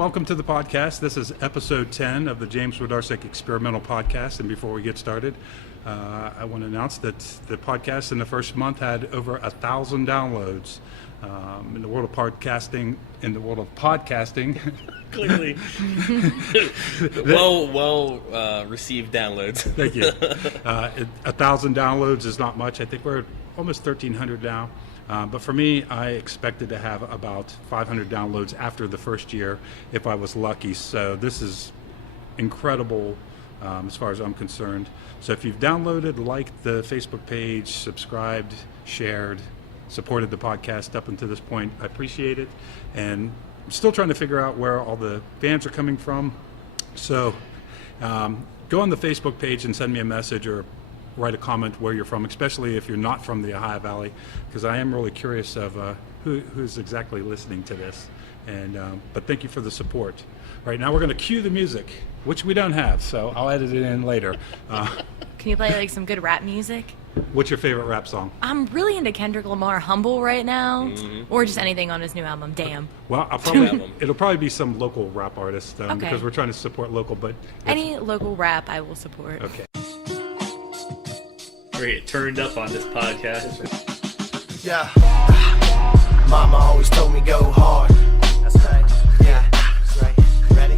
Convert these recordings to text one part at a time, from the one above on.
welcome to the podcast. This is episode 10 of the James Wodarcyk Experimental Podcast. And before we get started, I want to announce that the podcast in the first month had over 1,000 downloads. In the world of podcasting, Clearly, well received downloads. Thank you. 1,000 downloads is not much. I think we're almost 1,300 now. But for me, I expected to have about 500 downloads after the first year if I was lucky. So this is incredible as far as I'm concerned. So if you've downloaded, liked the Facebook page, subscribed, shared, supported the podcast up until this point, I appreciate it. And I'm still trying to figure out where all the fans are coming from. So go on the Facebook page and send me a message or write a comment where you're from, especially if you're not from the Ohio Valley, because I am really curious of who's exactly listening to this. And but thank you for the support. Right now we're going to cue the music, which we don't have, so I'll edit it in later. Can you play like some good rap music? What's your favorite rap song? I'm really into Kendrick Lamar, Humble right now, or just anything on his new album, Damn. Well, it'll probably be some local rap artist because we're trying to support local. But any local rap I will support. Okay. We're getting turned up on this podcast. Yeah. Mama always told me go hard. That's right. Yeah. That's right. Ready?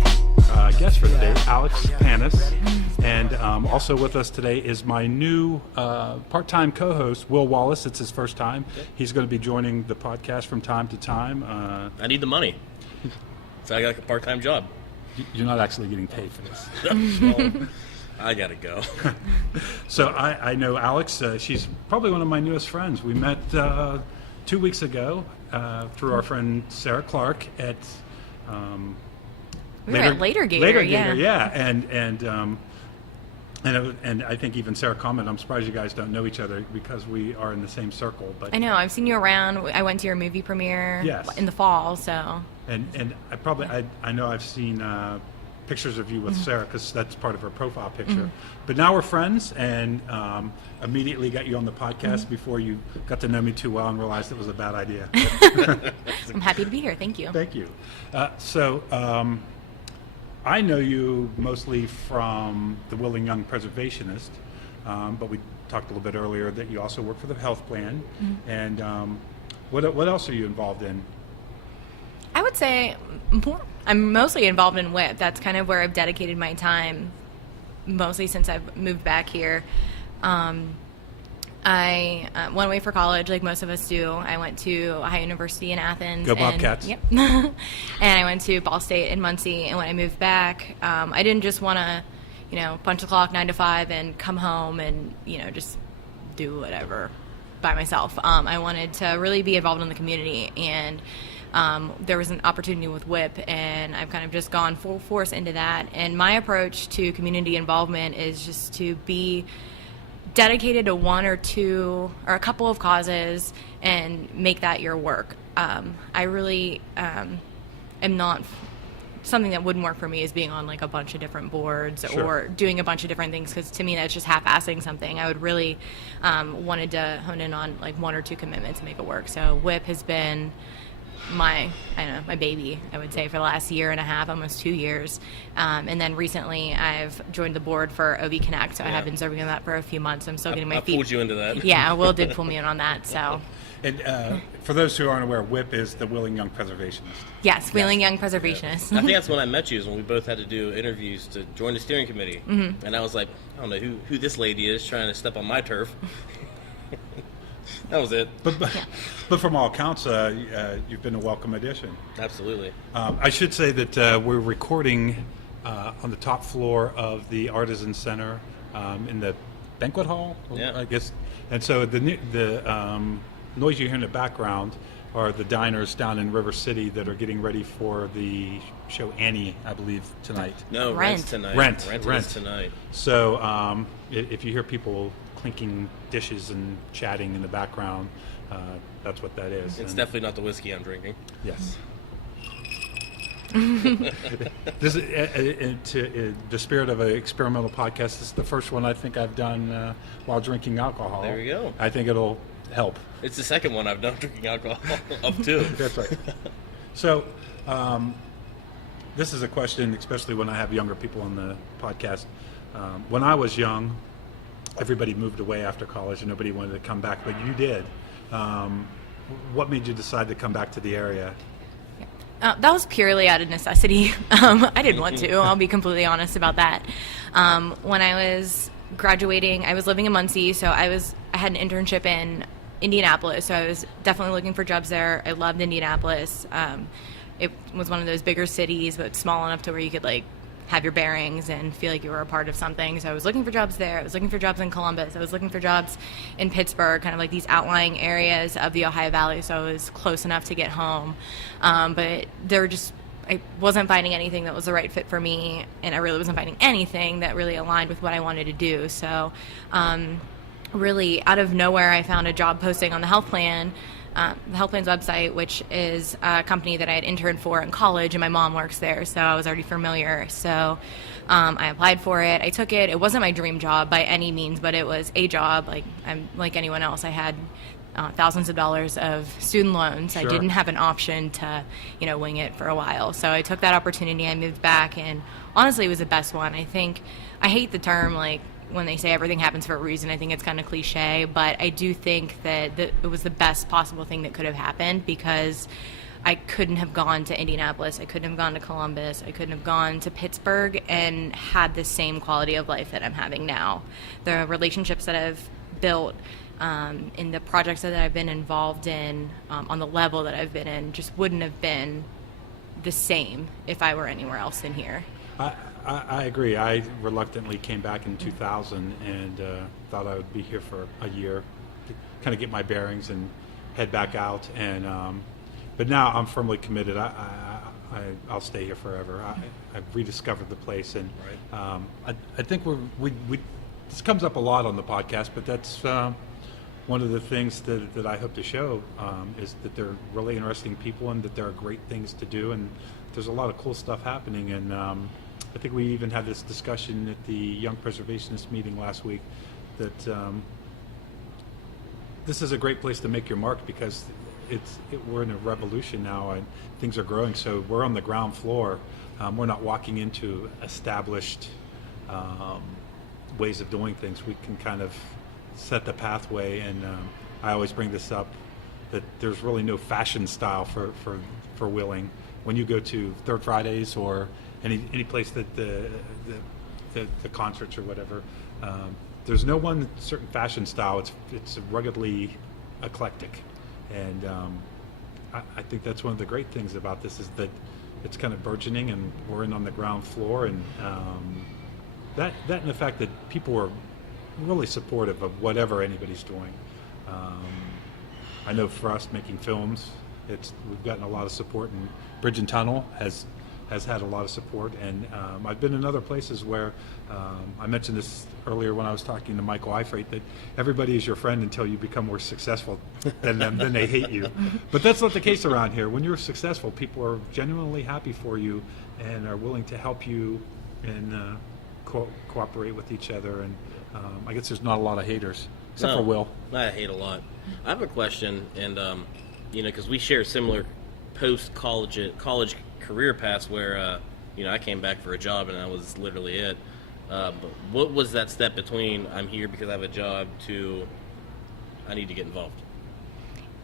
Guest for today, Alex Panas. And also with us today is my new part-time co-host, Will Wallace. It's his first time. He's going to be joining the podcast from time to time. I need the money, so I got a part-time job. You're not actually getting paid for this. Well, I gotta go. So I know Alex. She's probably one of my newest friends. We met 2 weeks ago through our friend Sarah Clark at We were at Later Gator, yeah. And I think even Sarah commented, I'm surprised you guys don't know each other because we are in the same circle. But I know, I've seen you around. I went to your movie premiere in the fall, so. And I know I've seen pictures of you with Sarah because that's part of her profile picture. But now we're friends and immediately got you on the podcast before you got to know me too well and realized it was a bad idea. I'm happy to be here. Thank you. Thank you. So I know you mostly from the Wheeling Young Preservationist, but we talked a little bit earlier that you also work for the health plan. And what else are you involved in? I would say I'm mostly involved in WHIP. That's kind of where I've dedicated my time, mostly since I've moved back here. I went away for college, like most of us do. I went to Ohio University in Athens. Go Bobcats. Yep. And I went to Ball State in Muncie. And when I moved back, I didn't just want to, punch the clock 9 to 5 and come home and, just do whatever by myself. I wanted to really be involved in the community, and there was an opportunity with WHIP, and I've kind of just gone full force into that. And my approach to community involvement is just to be dedicated to one or two or a couple of causes and make that your work. I really am not, something that wouldn't work for me is being on like a bunch of different boards or doing a bunch of different things, because to me that's just half-assing something. I would really wanted to hone in on like one or two commitments to make it work. So WHIP has been my baby, I would say, for the last year and a half, almost 2 years. And then recently I've joined the board for OV Connect, so I have been serving in that for a few months. I'm still getting my feet. I pulled you into that. Yeah, Will did pull me in on that, so. And for those who aren't aware, WHIP is the Wheeling Young Preservationist. Yes, Wheeling Young Preservationist. I think that's when I met you, is when we both had to do interviews to join the steering committee. And I was like, I don't know who this lady is trying to step on my turf. That was it. But from all accounts, you've been a welcome addition. Absolutely. I should say that we're recording on the top floor of the Artisan Center in the banquet hall, I guess. And so the noise you hear in the background are the diners down in River City that are getting ready for the show Annie, I believe, tonight. No, Rent's tonight. Rent is tonight. So if you hear people clinking dishes and chatting in the background, that's what that is. It's definitely not the whiskey I'm drinking. Yes. This is the spirit of an experimental podcast. This is the first one I think I've done while drinking alcohol. There we go. I think it'll help. It's the second one I've done drinking alcohol of two. That's right. So this is a question, especially when I have younger people on the podcast. When I was young, everybody moved away after college and nobody wanted to come back, but you did. What made you decide to come back to the area? That was purely out of necessity. I didn't want to. I'll be completely honest about that. When I was graduating, I was living in Muncie, so I had an internship in Indianapolis, so I was definitely looking for jobs there. I loved Indianapolis. It was one of those bigger cities, but small enough to where you could like have your bearings and feel like you were a part of something. So I was looking for jobs there. I was looking for jobs in Columbus. I was looking for jobs in Pittsburgh, kind of like these outlying areas of the Ohio Valley, so I was close enough to get home. But I wasn't finding anything that was the right fit for me, and I really wasn't finding anything that really aligned with what I wanted to do. So really, out of nowhere, I found a job posting on the Health Plan's website, which is a company that I had interned for in college, and my mom works there, so I was already familiar. So I applied for it. I took it. It wasn't my dream job by any means, but it was a job. I'm like anyone else. I had thousands of dollars of student loans. Sure. I didn't have an option to, wing it for a while. So I took that opportunity. I moved back, and honestly, it was the best one. I hate the term, when they say everything happens for a reason. I think it's kind of cliche, but I do think that it was the best possible thing that could have happened, because I couldn't have gone to Indianapolis, I couldn't have gone to Columbus, I couldn't have gone to Pittsburgh and had the same quality of life that I'm having now. The relationships that I've built in the projects that I've been involved in, on the level that I've been in, just wouldn't have been the same if I were anywhere else in here. I agree. I reluctantly came back in 2000 and thought I would be here for a year to kind of get my bearings and head back out. And but now I'm firmly committed. I'll stay here forever. I've rediscovered the place, and I think this comes up a lot on the podcast, but that's one of the things that I hope to show is that they're really interesting people and that there are great things to do, and there's a lot of cool stuff happening. And I think we even had this discussion at the Young Preservationist meeting last week that this is a great place to make your mark, because we're in a revolution now and things are growing. So we're on the ground floor. We're not walking into established ways of doing things. We can kind of set the pathway, and I always bring this up, that there's really no fashion style for Wheeling. When you go to Third Fridays or any place that the concerts or whatever, there's no one certain fashion style. It's ruggedly eclectic, and I think that's one of the great things about this, is that it's kind of burgeoning, and we're in on the ground floor, and that and the fact that people are really supportive of whatever anybody's doing. I know for us making films, we've gotten a lot of support, and Bridge and Tunnel has had a lot of support, and I've been in other places where I mentioned this earlier when I was talking to Michael Eifrate, that everybody is your friend until you become more successful than them, then they hate you. But that's not the case around here. When you're successful, people are genuinely happy for you and are willing to help you and cooperate with each other, and I guess there's not a lot of haters, except for Will. I hate a lot. I have a question, and because we share similar post-college career paths where, I came back for a job and that was literally it. But what was that step between I'm here because I have a job to I need to get involved?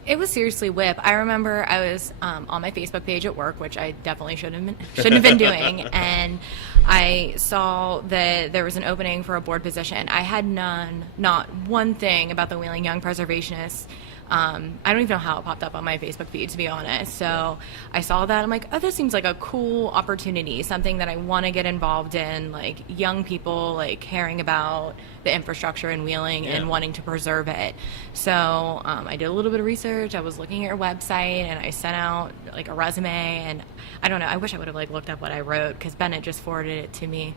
It was seriously whip. I remember I was on my Facebook page at work, which I definitely shouldn't have been doing, and I saw that there was an opening for a board position. I had not one thing about the Wheeling Young Preservationists. I don't even know how it popped up on my Facebook feed, to be honest. So I saw that. I'm like, oh, this seems like a cool opportunity, something that I want to get involved in, like young people, like caring about the infrastructure in Wheeling and wanting to preserve it. So I did a little bit of research. I was looking at your website, and I sent out like a resume, and I don't know, I wish I would have like looked up what I wrote, because Bennett just forwarded it to me.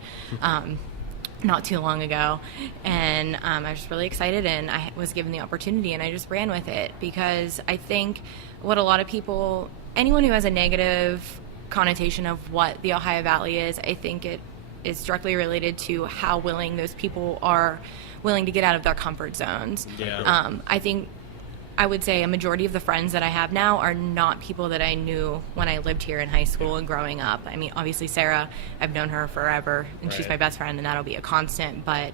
Not too long ago, and I was just really excited, and I was given the opportunity, and I just ran with it, because I think what a lot of people, anyone who has a negative connotation of what the Ohio Valley is, I think it is directly related to how willing those people are willing to get out of their comfort zones. Yeah. I think I would say a majority of the friends that I have now are not people that I knew when I lived here in high school and growing up. I mean, obviously Sarah, I've known her forever, and she's my best friend, and that'll be a constant. But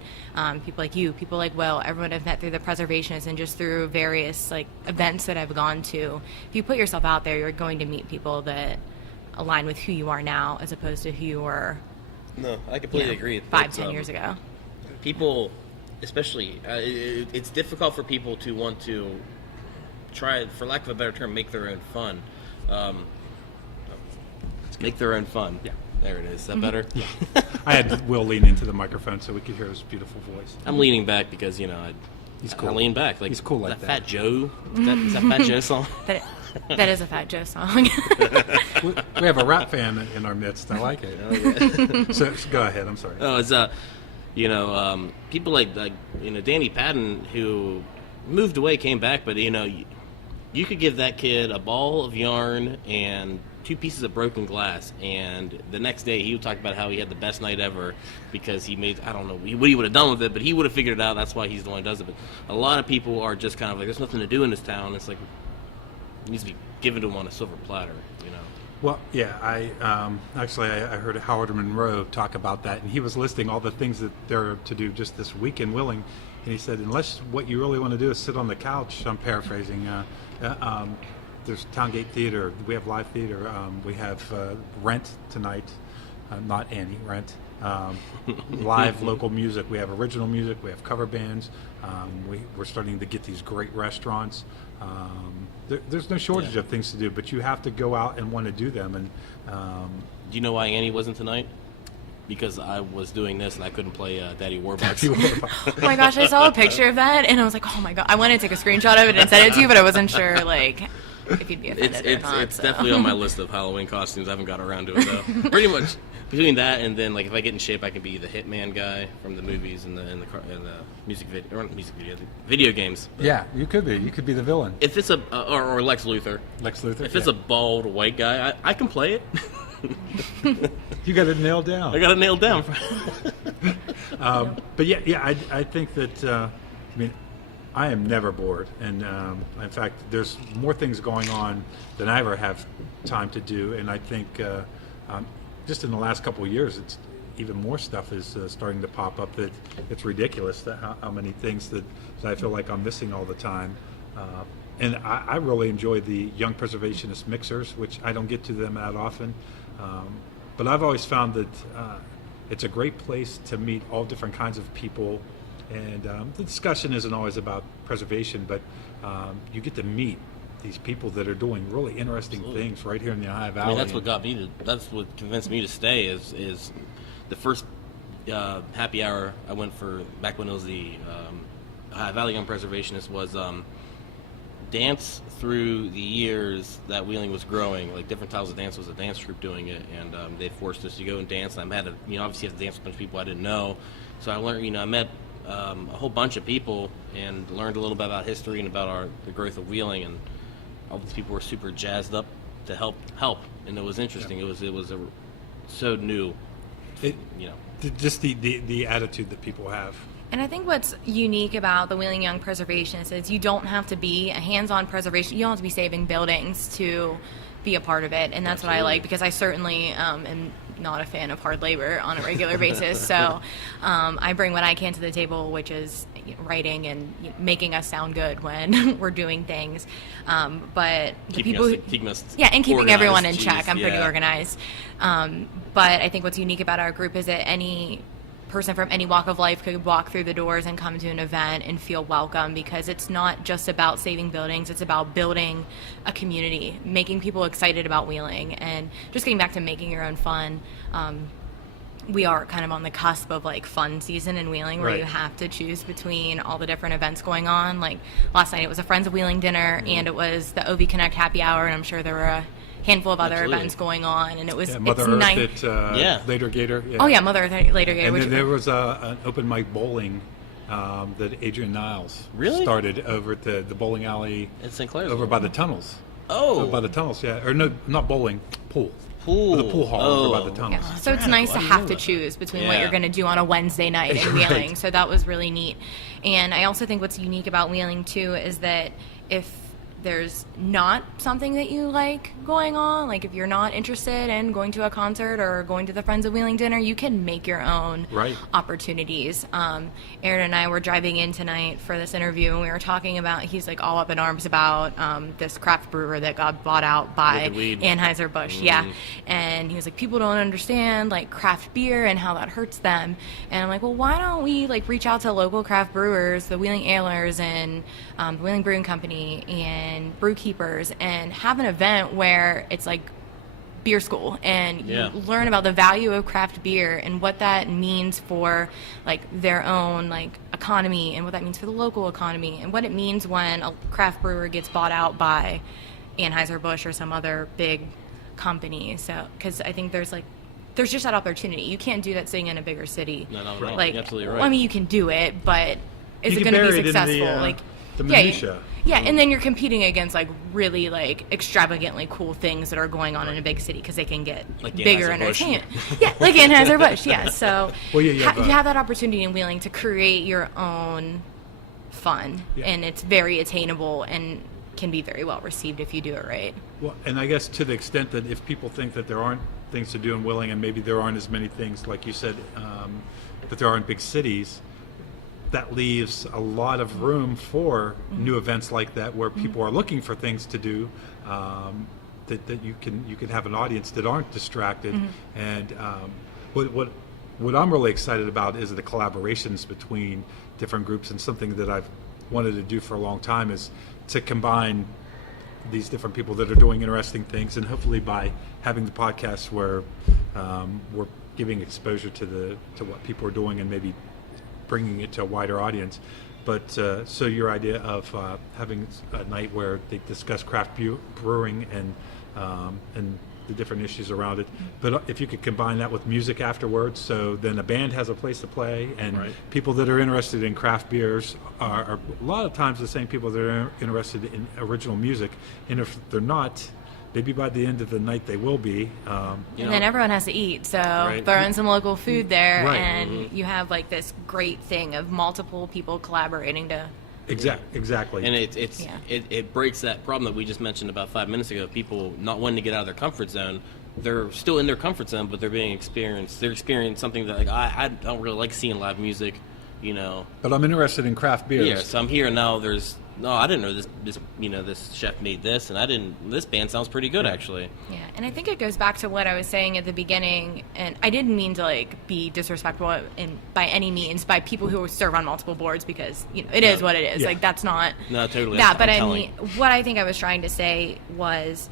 people like you, people like Will, everyone I've met through the Preservationists and just through various like events that I've gone to. If you put yourself out there, you're going to meet people that align with who you are now, as opposed to who you were. No, I completely agree. 5-10 years ago. People, especially, it's difficult for people to want to try, for lack of a better term, make their own fun. Make their own fun. Yeah. There it is. Is that better? Yeah. I had Will lean into the microphone so we could hear his beautiful voice. I'm leaning back because, He's cool. I lean back. Like, He's cool like that. that. Fat Joe? Is that Fat Joe song? That is a Fat Joe song. We have a rap fan in our midst. I like it. Oh, yeah. So go ahead. I'm sorry. Oh, it's people like Danny Patton, who moved away, came back, but you could give that kid a ball of yarn and 2 pieces of broken glass, and the next day he would talk about how he had the best night ever because he made, I don't know what he would have done with it, but he would have figured it out. That's why he's the one who does it. But a lot of people are just kind of like, there's nothing to do in this town. It's like, it needs to be given to him on a silver platter, Well, yeah, I heard Howard Monroe talk about that, and he was listing all the things that there are to do just this week in Wheeling, and he said, unless what you really want to do is sit on the couch, I'm paraphrasing, there's Towngate Theater, we have live theater, we have Rent tonight, not Annie, Rent, live local music, we have original music, we have cover bands, we're starting to get these great restaurants. There's no shortage of things to do, but you have to go out and want to do them. And Do you know why Annie wasn't tonight? Because I was doing this and I couldn't play Daddy Warbucks. Oh my gosh, I saw a picture of that and I was like, oh my god, I wanted to take a screenshot of it and send it to you, but I wasn't sure like if you'd be offended or not. It's definitely on my list of Halloween costumes. I haven't got around to it though. Pretty much between that and then, like, if I get in shape, I can be the hitman guy from the movies and the music video, or not music video, the video games. But yeah, you could be. You could be the villain. if it's a or Lex Luthor. Lex Luthor. If it's a bald white guy, I can play it. You got it nailed down. I got it nailed down. But yeah, I think that I am never bored, and in fact, there's more things going on than I ever have time to do, and I think just in the last couple of years, it's even more stuff is starting to pop up that it's ridiculous that how many things that I feel like I'm missing all the time. And I really enjoy the Young Preservationist mixers, which I don't get to them that often. But I've always found that it's a great place to meet all different kinds of people. And the discussion isn't always about preservation, but you get to meet these people that are doing really interesting things right here in the Ohio Valley. I mean, that's what convinced me to stay is the first happy hour I went for back when it was the Ohio Valley Young Preservationist was dance through the years that Wheeling was growing. Like, different styles of dance was a dance troupe doing it, and they forced us to go and dance. And I had to, obviously have to dance with a bunch of people I didn't know. So I learned, I met a whole bunch of people and learned a little bit about history and about the growth of Wheeling, and all these people were super jazzed up to help, and it was interesting. Yeah. It was so new. Just the attitude that people have. And I think what's unique about the Wheeling Young Preservationists is you don't have to be a hands-on preservation. You don't have to be saving buildings to be a part of it, and that's what I like, because I certainly am not a fan of hard labor on a regular basis. So I bring what I can to the table, which is writing and making us sound good when we're doing things. But the people keeping us and keeping organized. everyone in Jeez, check. I'm pretty organized. But I think what's unique about our group is that any person from any walk of life could walk through the doors and come to an event and feel welcome, because it's not just about saving buildings, it's about building a community, making people excited about Wheeling, and just getting back to making your own fun. We are kind of on the cusp of like fun season in Wheeling, where Right. you have to choose between all the different events going on. Like last night it was a Friends of Wheeling dinner, and it was the OV Connect happy hour, and I'm sure there were a handful of other Absolutely. events going on, and it was Mother it's Earth nice. at Later Gator. Yeah. Oh yeah, Mother Earth Later Gator. And which then there was an open mic bowling that Adrian Niles Really? started over at the bowling alley In St. Clair's. over by the tunnels. Oh. Over by the tunnels, yeah. Or no, not bowling, pool. Pool. The pool hall over by the tunnels. Yeah. So it's nice to have to choose between what Yeah. you're going to do on a Wednesday night in Right. Wheeling. So that was really neat. And I also think what's unique about Wheeling too is that if there's not something that you like going on, like if you're not interested in going to a concert or going to the Friends of Wheeling dinner, you can make your own opportunities. Aaron and I were driving in tonight for this interview, and we were talking about, he's like all up in arms about this craft brewer that got bought out by Anheuser-Busch. Yeah. And he was like, people don't understand like craft beer and how that hurts them. And I'm like, well, why don't we like reach out to local craft brewers, the Wheeling Alers and the Wheeling Brewing Company and brew keepers, and have an event where it's like beer school, and you learn about the value of craft beer and what that means for like their own like economy, and what that means for the local economy, and what it means when a craft brewer gets bought out by Anheuser-Busch or some other big company. So because I think there's just that opportunity. You can't do that sitting in a bigger city. No, like, you're absolutely right. well, I mean, you can do it, but is it going to be successful? The minutia. Yeah, and then you're competing against like really like extravagantly cool things that are going on in a big city because they can get like bigger entertainment. Yeah, like Anheuser-Busch. Yeah, so you have that opportunity in Wheeling to create your own fun, and it's very attainable and can be very well received if you do it right. Well, and I guess to the extent that if people think that there aren't things to do in Wheeling, and maybe there aren't as many things, like you said, that there are in big cities, that leaves a lot of room for new events like that, where people are looking for things to do, that you can have an audience that aren't distracted. And what I'm really excited about is the collaborations between different groups, and something that I've wanted to do for a long time is to combine these different people that are doing interesting things, and hopefully by having the podcast where we're giving exposure to what people are doing, and maybe bringing it to a wider audience. But so your idea of having a night where they discuss craft brewing and the different issues around it, but if you could combine that with music afterwards, so then a band has a place to play, and people that are interested in craft beers are a lot of times the same people that are interested in original music, and if they're not, maybe by the end of the night they will be. And then everyone has to eat, so throw in some local food there, and you have like this great thing of multiple people collaborating to. Exactly. And it breaks that problem that we just mentioned about 5 minutes ago. People not wanting to get out of their comfort zone. They're still in their comfort zone, but they're experiencing something that like I don't really like seeing live music, But I'm interested in craft beers. Yeah, so I'm here now. I didn't know this chef made this, and this band sounds pretty good actually. Yeah, and I think it goes back to what I was saying at the beginning, and I didn't mean to like be disrespectful by any means by people who serve on multiple boards, because it is what it is. Like that's not totally that. But I mean, what I think I was trying to say was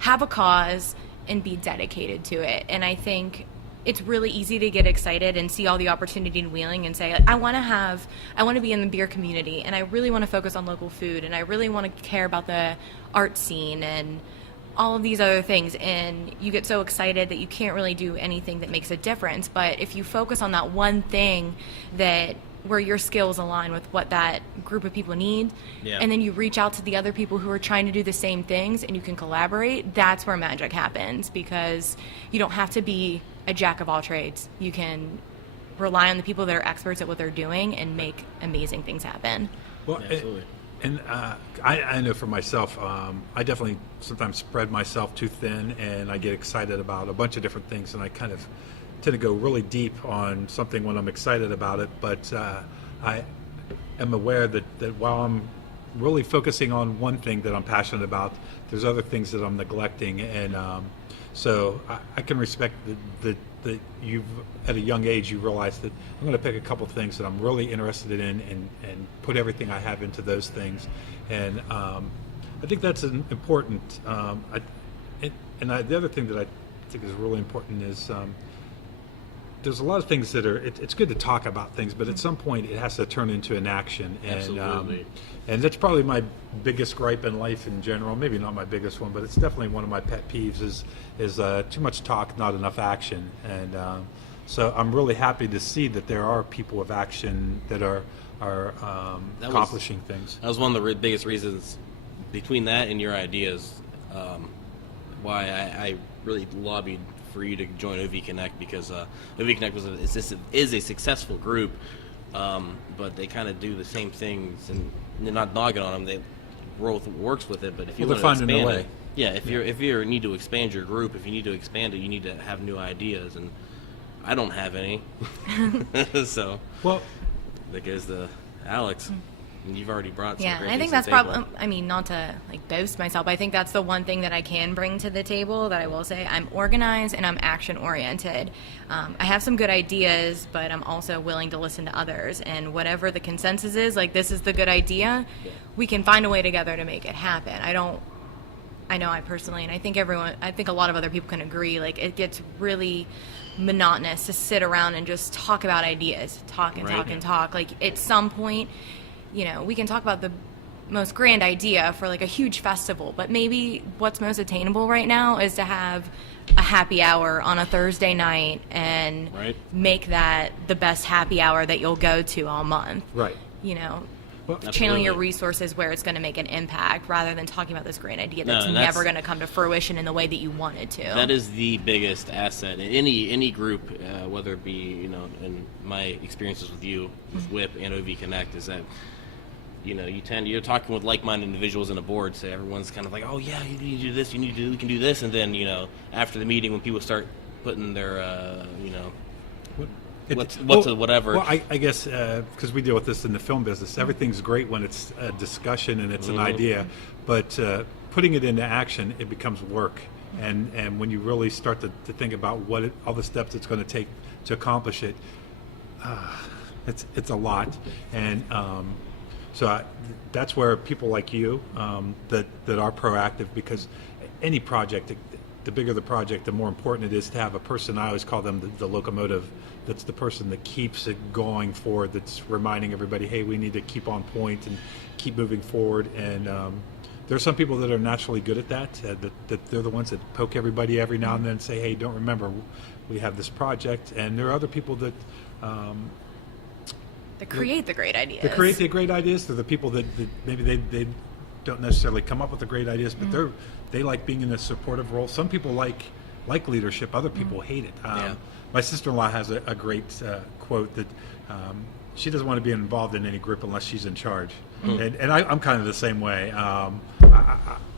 have a cause and be dedicated to it, and I think it's really easy to get excited and see all the opportunity in Wheeling and say, I want to be in the beer community, and I really want to focus on local food, and I really want to care about the art scene and all of these other things, and you get so excited that you can't really do anything that makes a difference. But if you focus on that one thing where your skills align with what that group of people need, and then you reach out to the other people who are trying to do the same things, and you can collaborate, that's where magic happens, because you don't have to be a jack of all trades. You can rely on the people that are experts at what they're doing and make amazing things happen. Well, absolutely. And I know for myself, I definitely sometimes spread myself too thin, and I get excited about a bunch of different things, and I kind of tend to go really deep on something when I'm excited about it. But I am aware that while I'm really focusing on one thing that I'm passionate about, there's other things that I'm neglecting, and so I can respect that you've, at a young age, you realize that I'm going to pick a couple things that I'm really interested in and put everything I have into those things. And I think that's an important, the other thing that I think is really important is there's a lot of things that are, it's good to talk about things, but at some point it has to turn into an action. Absolutely. And that's probably my biggest gripe in life in general. Maybe not my biggest one, but it's definitely one of my pet peeves is too much talk, not enough action. And so I'm really happy to see that there are people with action that are accomplishing things. That was one of the biggest reasons between that and your ideas why I really lobbied for you to join OV Connect, because OV Connect is a successful group but they kind of do the same things, and they're not dogging on them. They growth works with it, but if you Well, want they're to finding expand a way. it, yeah, if you need to expand your group, if you need to expand it, you need to have new ideas, and I don't have any. So, Well, that goes to Alex. And you've already brought some Yeah, great I think things that's to the table. probably, I mean, not to like boast myself, but I think that's the one thing that I can bring to the table that I will say. I'm organized and I'm action oriented. I have some good ideas, but I'm also willing to listen to others. And whatever the consensus is, like this is the good idea, we can find a way together to make it happen. I know I personally, and I think a lot of other people can agree, like it gets really monotonous to sit around and just talk about ideas, talk and Right. talk and talk. Like at some point, we can talk about the most grand idea for like a huge festival, but maybe what's most attainable right now is to have a happy hour on a Thursday night and Right. make that the best happy hour that you'll go to all month. right. Well, Channeling your Absolutely. resources where it's going to make an impact rather than talking about this great idea that's and that's- never going to come to fruition in the way that you want it to. That is the biggest asset in any group, whether it be in my experiences with you, with WHIP and OV Connect, is that you're talking with like-minded individuals in a board, so everyone's kind of like, oh yeah, you need to do this, we can do this, and then after the meeting when people start putting their whatever. Well, I guess because we deal with this in the film business, everything's great when it's a discussion and it's an idea, but putting it into action, it becomes work. And when you really start to think about all the steps it's going to take to accomplish it, it's a lot. And so that's where people like you that are proactive, because any project, the bigger the project, the more important it is to have a person. I always call them the locomotive. That's the person that keeps it going forward, that's reminding everybody, hey, we need to keep on point and keep moving forward. And there are some people that are naturally good at that, that they're the ones that poke everybody every now and then and say, hey, don't remember, we have this project. And there are other people that create the great ideas. they create the great ideas. They're the people that maybe they don't necessarily come up with the great ideas, but they like being in a supportive role. Some people like leadership. Other people hate it. Yeah. My sister-in-law has a great quote that she doesn't want to be involved in any group unless she's in charge. And I'm kind of the same way. I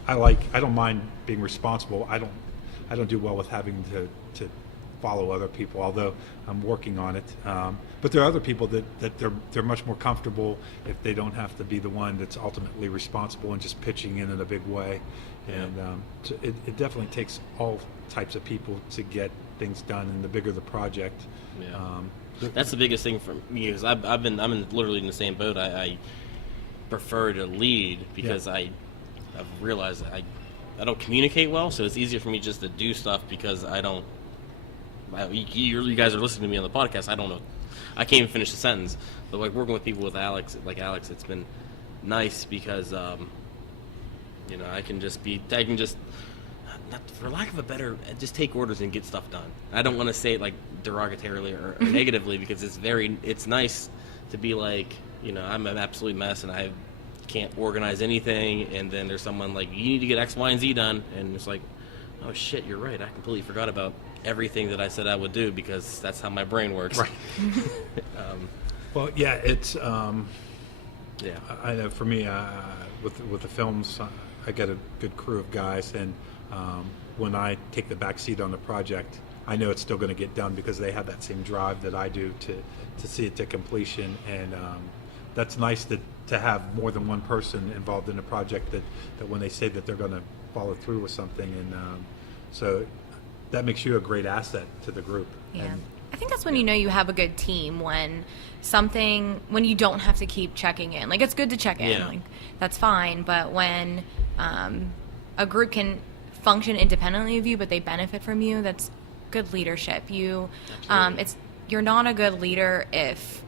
don't mind being responsible. I don't do well with having to follow other people, although I'm working on it. But there are other people that they're much more comfortable if they don't have to be the one that's ultimately responsible and just pitching in a big way. And so it definitely takes all types of people to get things done, and the bigger the project. That's the biggest thing for me, because I'm literally in the same boat. I prefer to lead because I've realized that I don't communicate well, so it's easier for me just to do stuff because I don't. You guys are listening to me on the podcast. I don't know. I can't even finish the sentence. But like working with people with Alex, it's been nice because I can just not, for lack of a better, just take orders and get stuff done. I don't want to say it like derogatorily or negatively, because it's nice to be like, I'm an absolute mess and I can't organize anything, and then there's someone like, you need to get X, Y, and Z done, and it's like, oh shit, you're right, I completely forgot about everything that I said I would do, because that's how my brain works. Right. Well, yeah, it's Yeah. I know for me, with the films, I got a good crew of guys, and when I take the back seat on the project, I know it's still going to get done because they have that same drive that I do to see it to completion. And that's nice to have more than one person involved in a project that when they say that they're going to follow through with something, and so that makes you a great asset to the group. Yeah. And, I think that's when you know you have a good team, when you don't have to keep checking in. Like, it's good to check in, Yeah. like that's fine, but when a group can function independently of you, but they benefit from you, that's good leadership. You're not a good leader if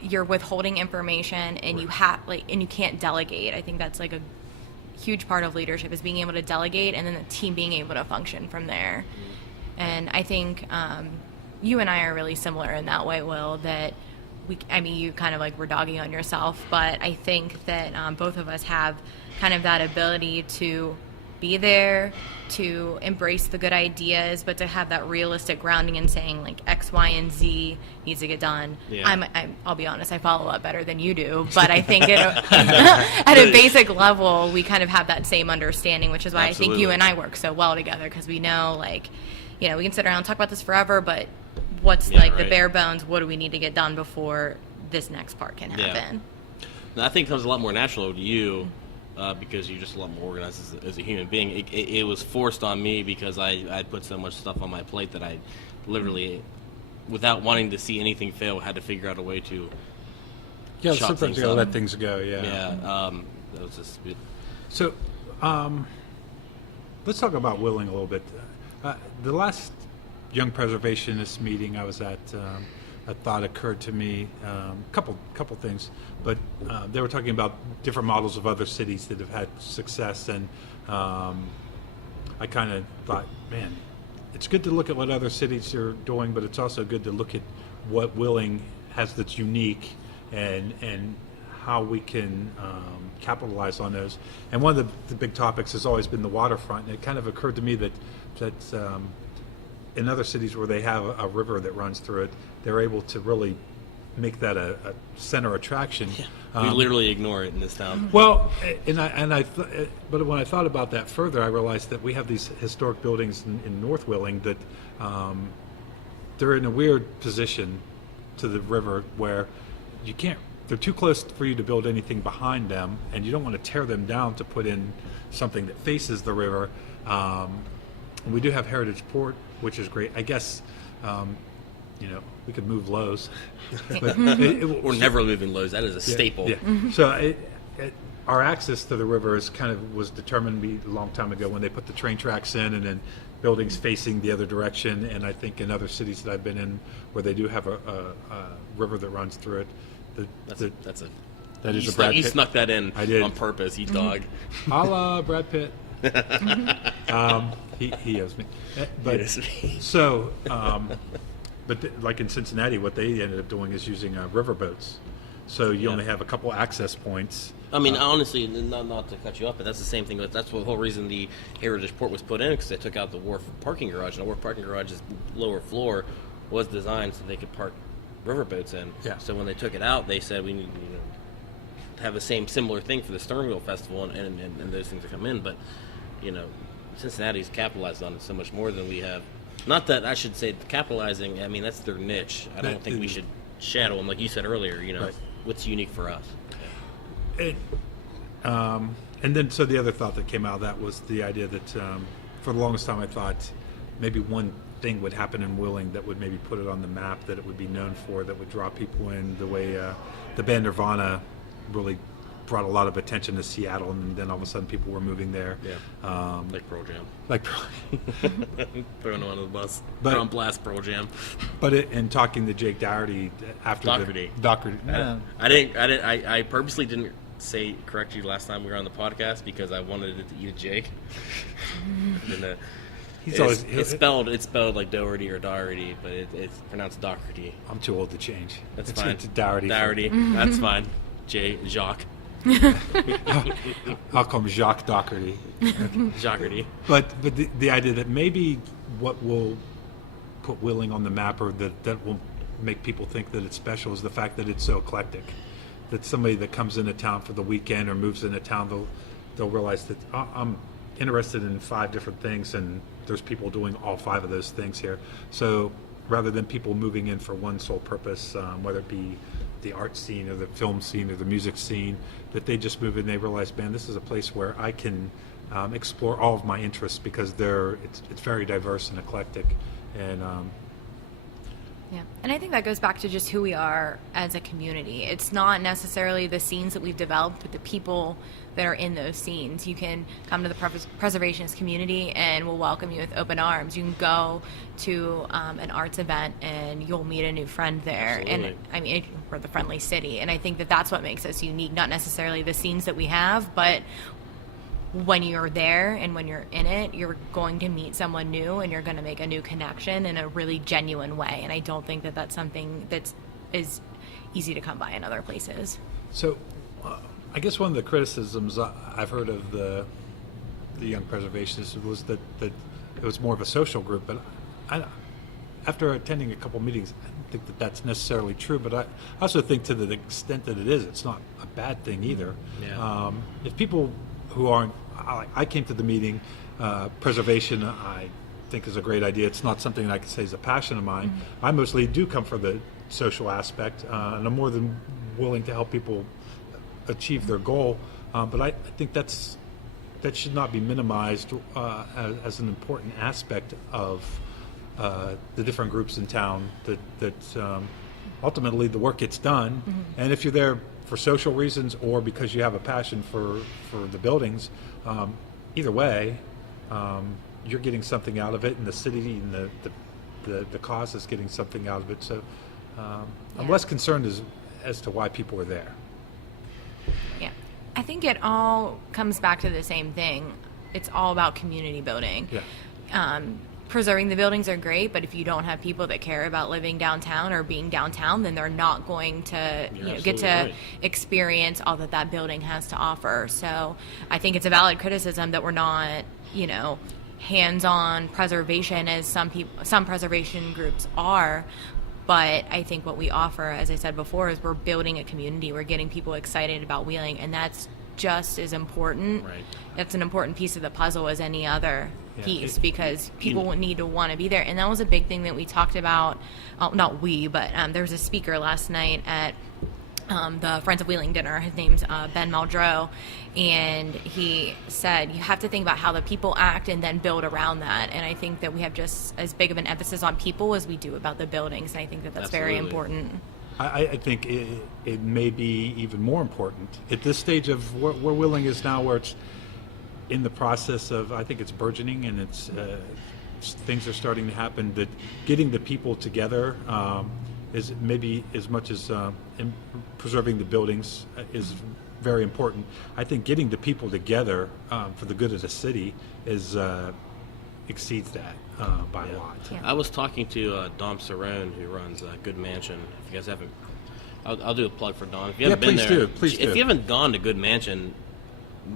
you're withholding information and you can't delegate. I think that's like a huge part of leadership, is being able to delegate, and then the team being able to function from there. And I think you and I are really similar in that way, Will, that you kind of like were dogging on yourself, but I think that both of us have kind of that ability to be there, to embrace the good ideas, but to have that realistic grounding in saying like X, Y, and Z needs to get done. Yeah. I'll be honest, I follow up better than you do, but I think at a basic level, we kind of have that same understanding, which is why I think you Absolutely. and I work so well together, because we know, like, you know, we can sit around and talk about this forever, but what's Yeah, like the right. bare bones? What do we need to get done before this next part can happen? And I think it comes a lot more natural to you because you're just a lot more organized as a human being. It was forced on me because I put so much stuff on my plate that I literally, without wanting to see anything fail, had to figure out a way to Yeah, chop sometimes things you gotta up. let things go. That was just So, let's talk about Wheeling a little bit. The last Young Preservationist meeting I was at, a thought occurred to me. Couple things, but they were talking about different models of other cities that have had success, and I kind of thought, man, it's good to look at what other cities are doing, but it's also good to look at what Wheeling has that's unique, and how we can capitalize on those. And one of the big topics has always been the waterfront, and it kind of occurred to me that in other cities where they have a river that runs through it, they're able to really make that a center attraction. we literally ignore it in this town. Well, but when I thought about that further, I realized that we have these historic buildings in North Wheeling that they're in a weird position to the river where you can't. They're too close for you to build anything behind them, and you don't want to tear them down to put in something that faces the river. We do have Heritage Port, which is great. I guess, we could move Lowe's. But We're never moving Lowe's. That is a staple. Yeah. So our access to the river was determined a long time ago when they put the train tracks in, and then buildings facing the other direction. And I think in other cities that I've been in where they do have a river that runs through it, that is a Brad You Pitt. snuck that in I did. on purpose, you dog. A la Brad Pitt. He owes me. But Yes. so, like in Cincinnati, what they ended up doing is using river boats. So you only have a couple access points. I mean, honestly, not to cut you off, but that's the same thing. That's the whole reason the Heritage Port was put in, because they took out the wharf parking garage, and the wharf parking garage's lower floor was designed so they could park riverboats in. Yeah. So when they took it out, they said we need to have the similar thing for the Stern Wheel Festival and those things that come in. But Cincinnati's capitalized on it so much more than we have. Not that I should say capitalizing. I mean, that's their niche. I don't think we should shadow them, like you said earlier. Right. What's unique for us. And then, so the other thought that came out of that was the idea that for the longest time I thought maybe one thing would happen in Wheeling that would maybe put it on the map, that it would be known for, that would draw people in, the way the band Nirvana really brought a lot of attention to Seattle, and then all of a sudden people were moving there. Yeah. Like Pearl Jam. Like, Throwing them on the bus. But- They're on blast, Pearl Jam. but in talking to Jake Dougherty after Dougherty. Dougherty, I purposely didn't correct you last time we were on the podcast because I wanted it to eat a Jake. And, it's spelled like Dougherty or Dougherty, but it's pronounced Dougherty. I'm too old to change. That's It's fine. It's Dougherty. Dougherty. That's fine. Jacques. I'll call him Jacques Dougherty. Dougherty. But the idea that maybe what will put Wheeling on the map, or that will make people think that it's special, is the fact that it's so eclectic. That somebody that comes into town for the weekend or moves into town, they'll realize that I'm interested in 5 different things, and there's people doing all 5 of those things here. So rather than people moving in for one sole purpose, whether it be the art scene or the film scene or the music scene, that they just move in, they realize, man, this is a place where I can explore all of my interests, because it's very diverse and eclectic. And Yeah, and I think that goes back to just who we are as a community. It's not necessarily the scenes that we've developed, but the people that are in those scenes. You can come to the preservationist community and we'll welcome you with open arms. You can go to an arts event and you'll meet a new friend there. Absolutely. And I mean, we're the friendly city, and I think that that's what makes us unique. Not necessarily the scenes that we have, but when you're there and when you're in it, you're going to meet someone new and you're going to make a new connection in a really genuine way. And I don't think that that's something that is easy to come by in other places. so I guess one of the criticisms I've heard of the the Young Preservationists was that it was more of a social group. But after attending a couple meetings, I don't think that that's necessarily true. But I also think to the extent that it is, it's not a bad thing either. Yeah. If people who aren't, I came to the meeting, preservation, I think is a great idea. It's not something that I can say is a passion of mine. I mostly do come for the social aspect, and I'm more than willing to help people achieve their goal. But I think that should not be minimized as an important aspect of the different groups in town. That ultimately the work gets done, and if you're there for social reasons or because you have a passion for the buildings, either way, you're getting something out of it, and the city and the cause is getting something out of it. So I'm less concerned as to why people are there. Yeah. I think it all comes back to the same thing. It's all about community building. Yeah. Preserving the buildings are great, but if you don't have people that care about living downtown or being downtown, then they're not going to get to experience all that building has to offer. So I think it's a valid criticism that we're not, hands-on preservation as some preservation groups are. But I think what we offer, as I said before, is we're building a community. We're getting people excited about Wheeling, and that's just as important. Right. That's an important piece of the puzzle as any other piece, because people you- need to want to be there. And that was a big thing that we talked about, not we, but there was a speaker last night at the Friends of Wheeling dinner. His name's Ben Muldrow, and he said you have to think about how the people act and then build around that. And I think that we have just as big of an emphasis on people as we do about the buildings, and I think that that's very Absolutely. important. I think it may be even more important at this stage of where Wheeling is now, where it's in the process of, I think it's burgeoning, and it's things are starting to happen, that getting the people together is maybe as much as preserving the buildings is very important. I think getting the people together for the good of the city exceeds that by a lot. Yeah. I was talking to Dom Cerrone, who runs Good Mansion. If you guys haven't, I'll do a plug for Dom. If you haven't been please there, do. Please if do. you haven't gone to Good Mansion,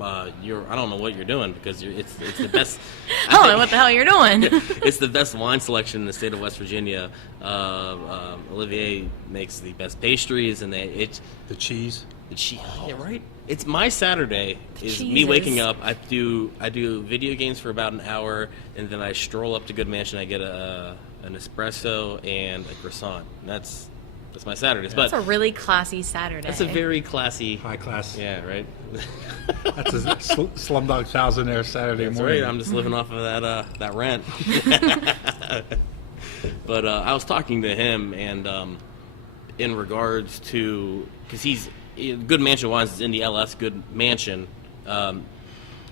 I don't know what you're doing, because it's the best. I don't know what the hell you're doing. It's the best wine selection in the state of West Virginia. Olivier makes the best pastries, and The cheese. yeah, right. It's my Saturday is me cheeses. waking up. I do video games for about an hour, and then I stroll up to Good Mansion. I get an espresso and a croissant. That's my Saturdays. It's But a really classy Saturday. that's a very classy. High class. Yeah, right. That's a Slumdog Thousandaire Saturday That's morning. right. I'm just living off of that rent. But I was talking to him, and in regards to, because he's Good Mansion Wines is in the LS Good Mansion, and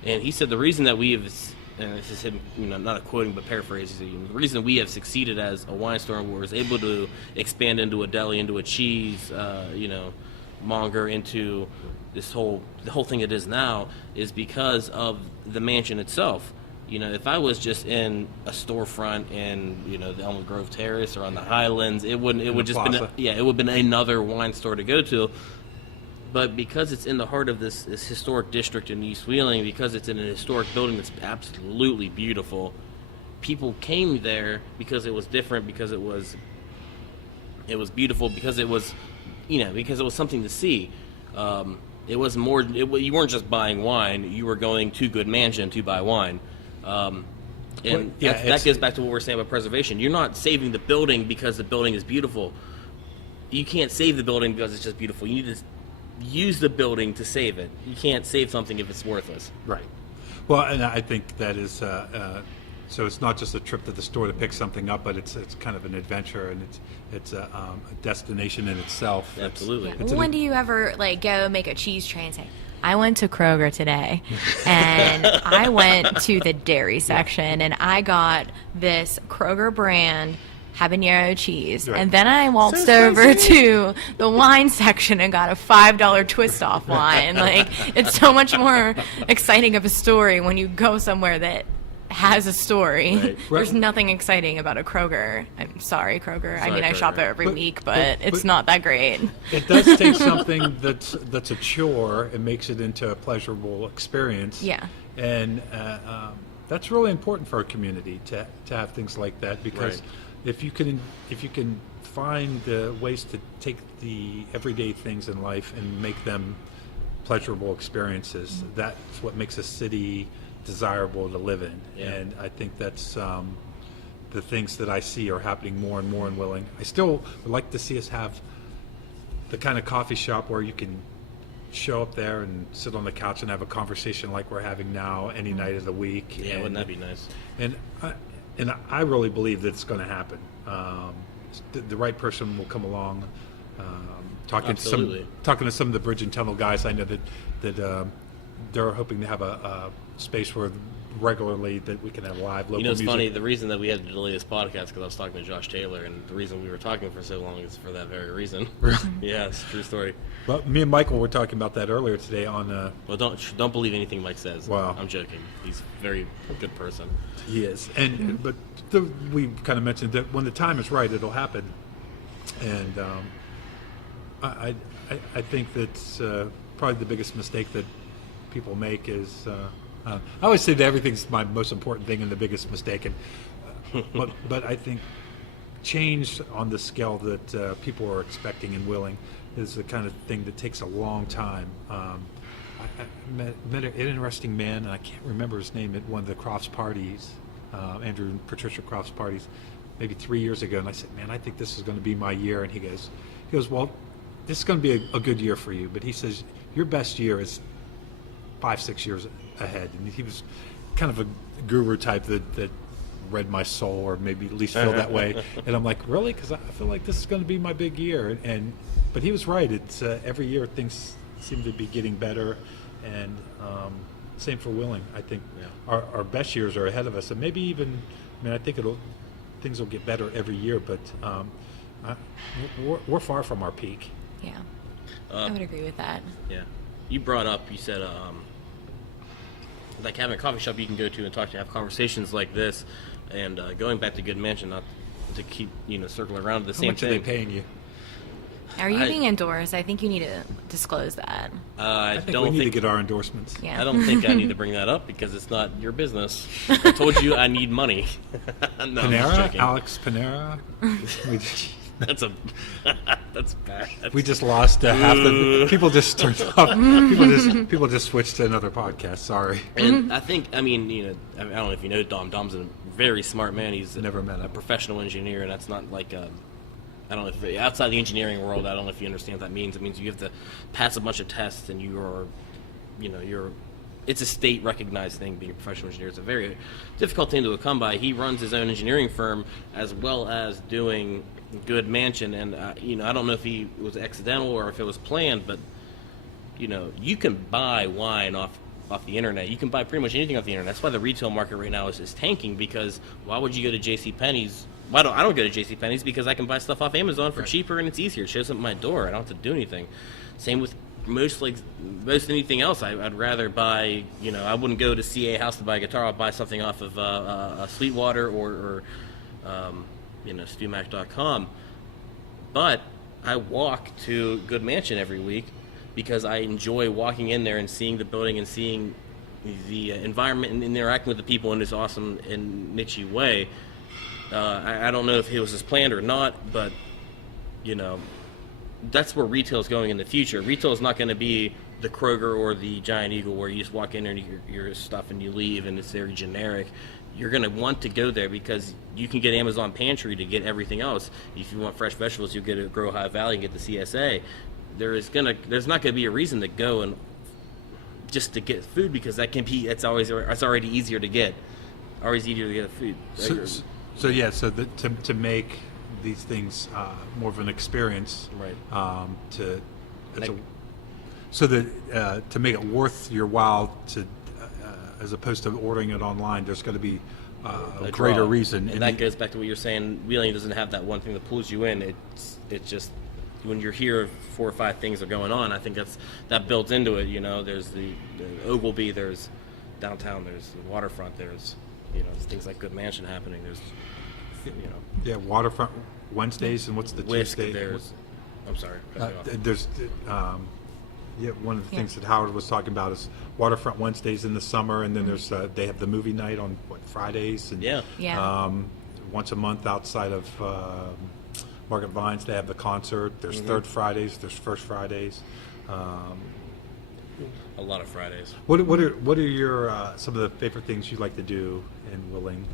he said the reason that we have, and this is him, not a quoting but paraphrasing, the reason we have succeeded as a wine store and was able to expand into a deli, into a cheese, monger, into the whole thing it is now, is because of the mansion itself. If I was just in a storefront in the Elm Grove Terrace or on the Highlands, it would just been plaza. it would been another wine store to go to. But because it's in the heart of this historic district in East Wheeling, because it's in an historic building that's absolutely beautiful, people came there because it was different, because it was beautiful, because it was because it was something to see. It was more. You weren't just buying wine; you were going to Good Mansion to buy wine. That goes back to what we're saying about preservation. You're not saving the building because the building is beautiful. You can't save the building because it's just beautiful. You need to use the building to save it. You can't save something if it's worthless. Right. Well, and I think that is so. It's not just a trip to the store to pick something up, but it's kind of an adventure, and it's a destination in itself. Absolutely. When do you ever go make a cheese tray and say, I went to Kroger today, and I went to the dairy section, and I got this Kroger brand habanero cheese, Right. and then I waltzed over to the wine section and got a $5 twist-off wine. It's so much more exciting of a story when you go somewhere that has a story. Right. There's nothing exciting about a Kroger. I'm sorry, Kroger. I Sorry, mean, I shop Kroger. there every week, but but- it's not that great. It does take something that's a chore and makes it into a pleasurable experience. Yeah. And that's really important for a community to have things like that, because Right. if you can find ways to take the everyday things in life and make them pleasurable experiences, that's what makes a city desirable to live in. Yeah. And I think that's the things that I see are happening more and more in Wheeling. I still would like to see us have the kind of coffee shop where you can show up there and sit on the couch and have a conversation like we're having now any night of the week. Yeah, and, wouldn't that be nice? And I really believe that it's going to happen. The right person will come along. Talking Absolutely. to some of the bridge and tunnel guys, I know that they're hoping to have a space where regularly that we can have live local You know, it's music. funny. The reason that we had to delay this podcast because I was talking to Josh Taylor, and the reason we were talking for so long is for that very reason. Really? Yeah, it's a true story. But me and Michael were talking about that earlier today on. Well, don't believe anything Mike says. Wow. I'm joking. He's a very good person. He is, and but we kind of mentioned that when the time is right, it'll happen, and I think that's probably the biggest mistake that people make is. I always say that everything's my most important thing and the biggest mistake, and but I think change on the scale that people are expecting and willing is the kind of thing that takes a long time. I met an interesting man, and I can't remember his name, at one of the Crofts parties, Andrew and Patricia Crofts parties, maybe 3 years ago, and I said, man, I think this is going to be my year. And he goes, well, this is going to be a good year for you, but he says your best year is 5-6 years ahead. And he was kind of a guru type that read my soul, or maybe at least feel that way. And I'm like, really? Because I feel like this is going to be my big year. But he was right. It's every year things seem to be getting better, and same for Wheeling. I think our best years are ahead of us, and maybe even, I think things will get better every year. But we're far from our peak. Yeah, I would agree with that. Yeah. You brought up, you said, like having a coffee shop you can go to and talk to, have conversations like this, and going back to Good Mansion, not to keep, circling around to the How same much are thing. they paying you? Are you being endorsed? I think you need to disclose that. I I think don't we need think to get our endorsements. Yeah. I don't think I need to bring that up because it's not your business. I told you I need money. No, I'm just Panera, joking. Alex Panera. That's bad. We just lost half the people. Just turned off. People just switched to another podcast. Sorry. And I think, I don't know if you know Dom. Dom's a very smart man. He's Never met a him. professional engineer, and that's not like I don't know if outside the engineering world. I don't know if you understand what that means. It means you have to pass a bunch of tests, and you're. It's a state recognized thing. Being a professional engineer, it's a very difficult thing to come by. He runs his own engineering firm as well as doing Good Mansion, and I don't know if he was accidental or if it was planned, but you can buy wine off the internet. You can buy pretty much anything off the internet. That's why the retail market right now is tanking, because why would you go to JCPenney's? I don't go to JCPenney's because I can buy stuff off Amazon for cheaper and it's easier. It shows up at my door. I don't have to do anything. Same with most anything else. I'd rather buy, I wouldn't go to CA House to buy a guitar. I'll buy something off of Sweetwater or StuMac.com. But I walk to Good Mansion every week because I enjoy walking in there and seeing the building and seeing the environment and interacting with the people in this awesome and niche way. I don't know if it was as planned or not, but that's where retail is going in the future. Retail is not going to be the Kroger or the Giant Eagle where you just walk in there and you get your stuff and you leave and it's very generic. You're going to want to go there because you can get Amazon Pantry to get everything else. If you want fresh vegetables, you get a Grow High Valley and get the CSA. There's not going to be a reason to go and just to get food because it's already easier to get. Always easier to get food. To make these things more of an experience, Right. To make it worth your while to as opposed to ordering it online, there's going to be a greater draw. reason. And that goes back to what you're saying. Wheeling doesn't have that one thing that pulls you in. It's just when you're here, 4 or 5 things are going on. I think that builds into it. There's the Ogilvy, there's downtown, there's the waterfront, there's there's things like Good Mansion happening. There's, Yeah, Waterfront Wednesdays, and what's the Whisk. Tuesday? There's, I'm sorry. cut me off. There's one of the things that Howard was talking about is Waterfront Wednesdays in the summer, and then there's they have the movie night on Fridays, and Yeah. once a month outside of Market Vines they have the concert. There's third Fridays, there's first Fridays. A lot of Fridays. What are your some of the favorite things you like to do in Wheeling?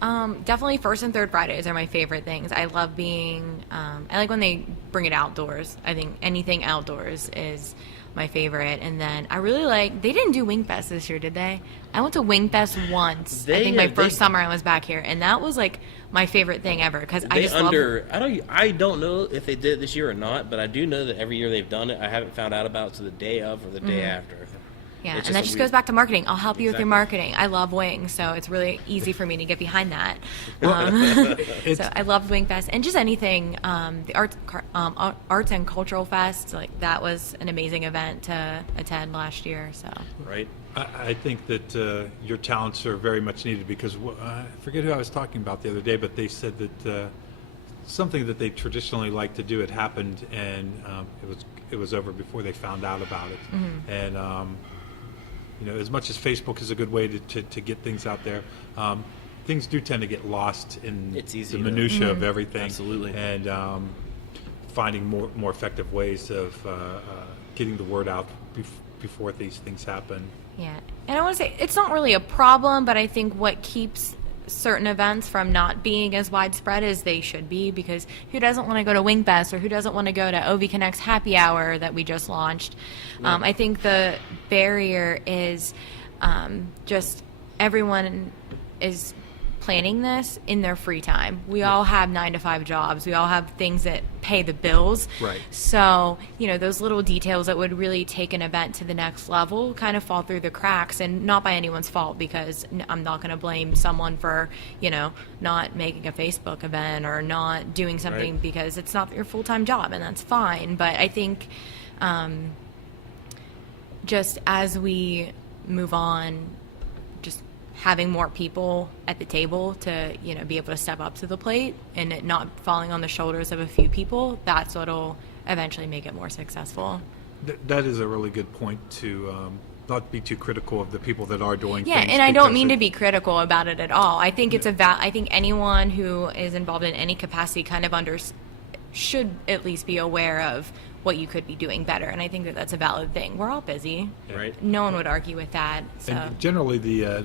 Definitely first and third Fridays are my favorite things. I love being, I like when they bring it outdoors. I think anything outdoors is my favorite. And then I really they didn't do Wingfest this year, did they? I went to Wingfest once. I think my first summer I was back here. And that was like my favorite thing ever. Cause I just love I don't know if they did it this year or not, but I do know that every year they've done it. I haven't found out about it to the day of or the day after. Yeah, It's and that a just weird- goes back to marketing. I'll help you with your Exactly. marketing. I love wings, so it's really easy for me to get behind that. It's- So I loved Wingfest and just anything. The arts and cultural fest, like that was an amazing event to attend last year. So Right? I think that your talents are very much needed because I forget who I was talking about the other day, but they said that something that they traditionally like to do had happened, and it was over before they found out about it. And as much as Facebook is a good way to get things out there, things do tend to get lost in It's easy the to- minutia of everything. Absolutely. And finding more effective ways of getting the word out before these things happen. yeah, and I want to say it's not really a problem, but I think what keeps certain events from not being as widespread as they should be, because who doesn't want to go to Wingfest or who doesn't want to go to OV Connect's Happy Hour that we just launched? I think the barrier is just everyone is planning this in their free time. We all have 9-to-5 jobs. We all have things that pay the bills. Right. So, those little details that would really take an event to the next level kind of fall through the cracks, and not by anyone's fault, because I'm not going to blame someone for, not making a Facebook event or not doing something Right. because it's not your full-time job, and that's fine. But I think just as we move on, just having more people at the table to be able to step up to the plate and it not falling on the shoulders of a few people, that's what'll eventually make it more successful. That is a really good point to not be too critical of the people that are doing Yeah, things. and I don't because mean it- to be critical about it at all. I think it's I think anyone who is involved in any capacity kind of should at least be aware of what you could be doing better, and I think that that's a valid thing. We're all busy. Right. No one would argue with that. So And generally, the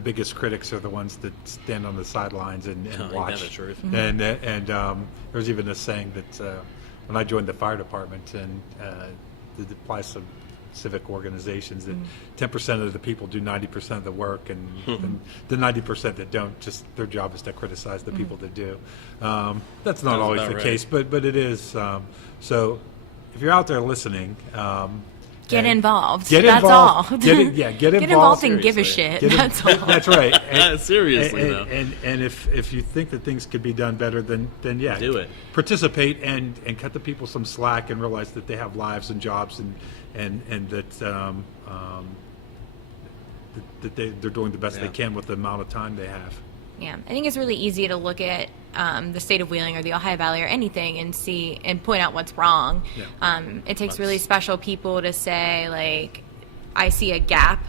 biggest critics are the ones that stand on the sidelines and Ain't that watch. the truth? And there's even a saying that when I joined the fire department and it applies to civic organizations, that 10% of the people do 90% of the work, and the 90% that don't, just their job is to criticize the people that do. That's not Sounds always about the right. case, but it is. So if you're out there listening, get and involved. Get That's involved. all. Get involved. Get involved and give a Seriously. shit. Get in- That's all. That's right. And, Seriously, though. and if you think that things could be done better, then yeah, Do it. Participate and cut the people some slack and realize that they have lives and jobs and that that they're doing the best they Yeah. can with the amount of time they have. Yeah, I think it's really easy to look at the state of Wheeling or the Ohio Valley or anything and see and point out what's wrong. Yeah. It takes really special people to say, like, I see a gap.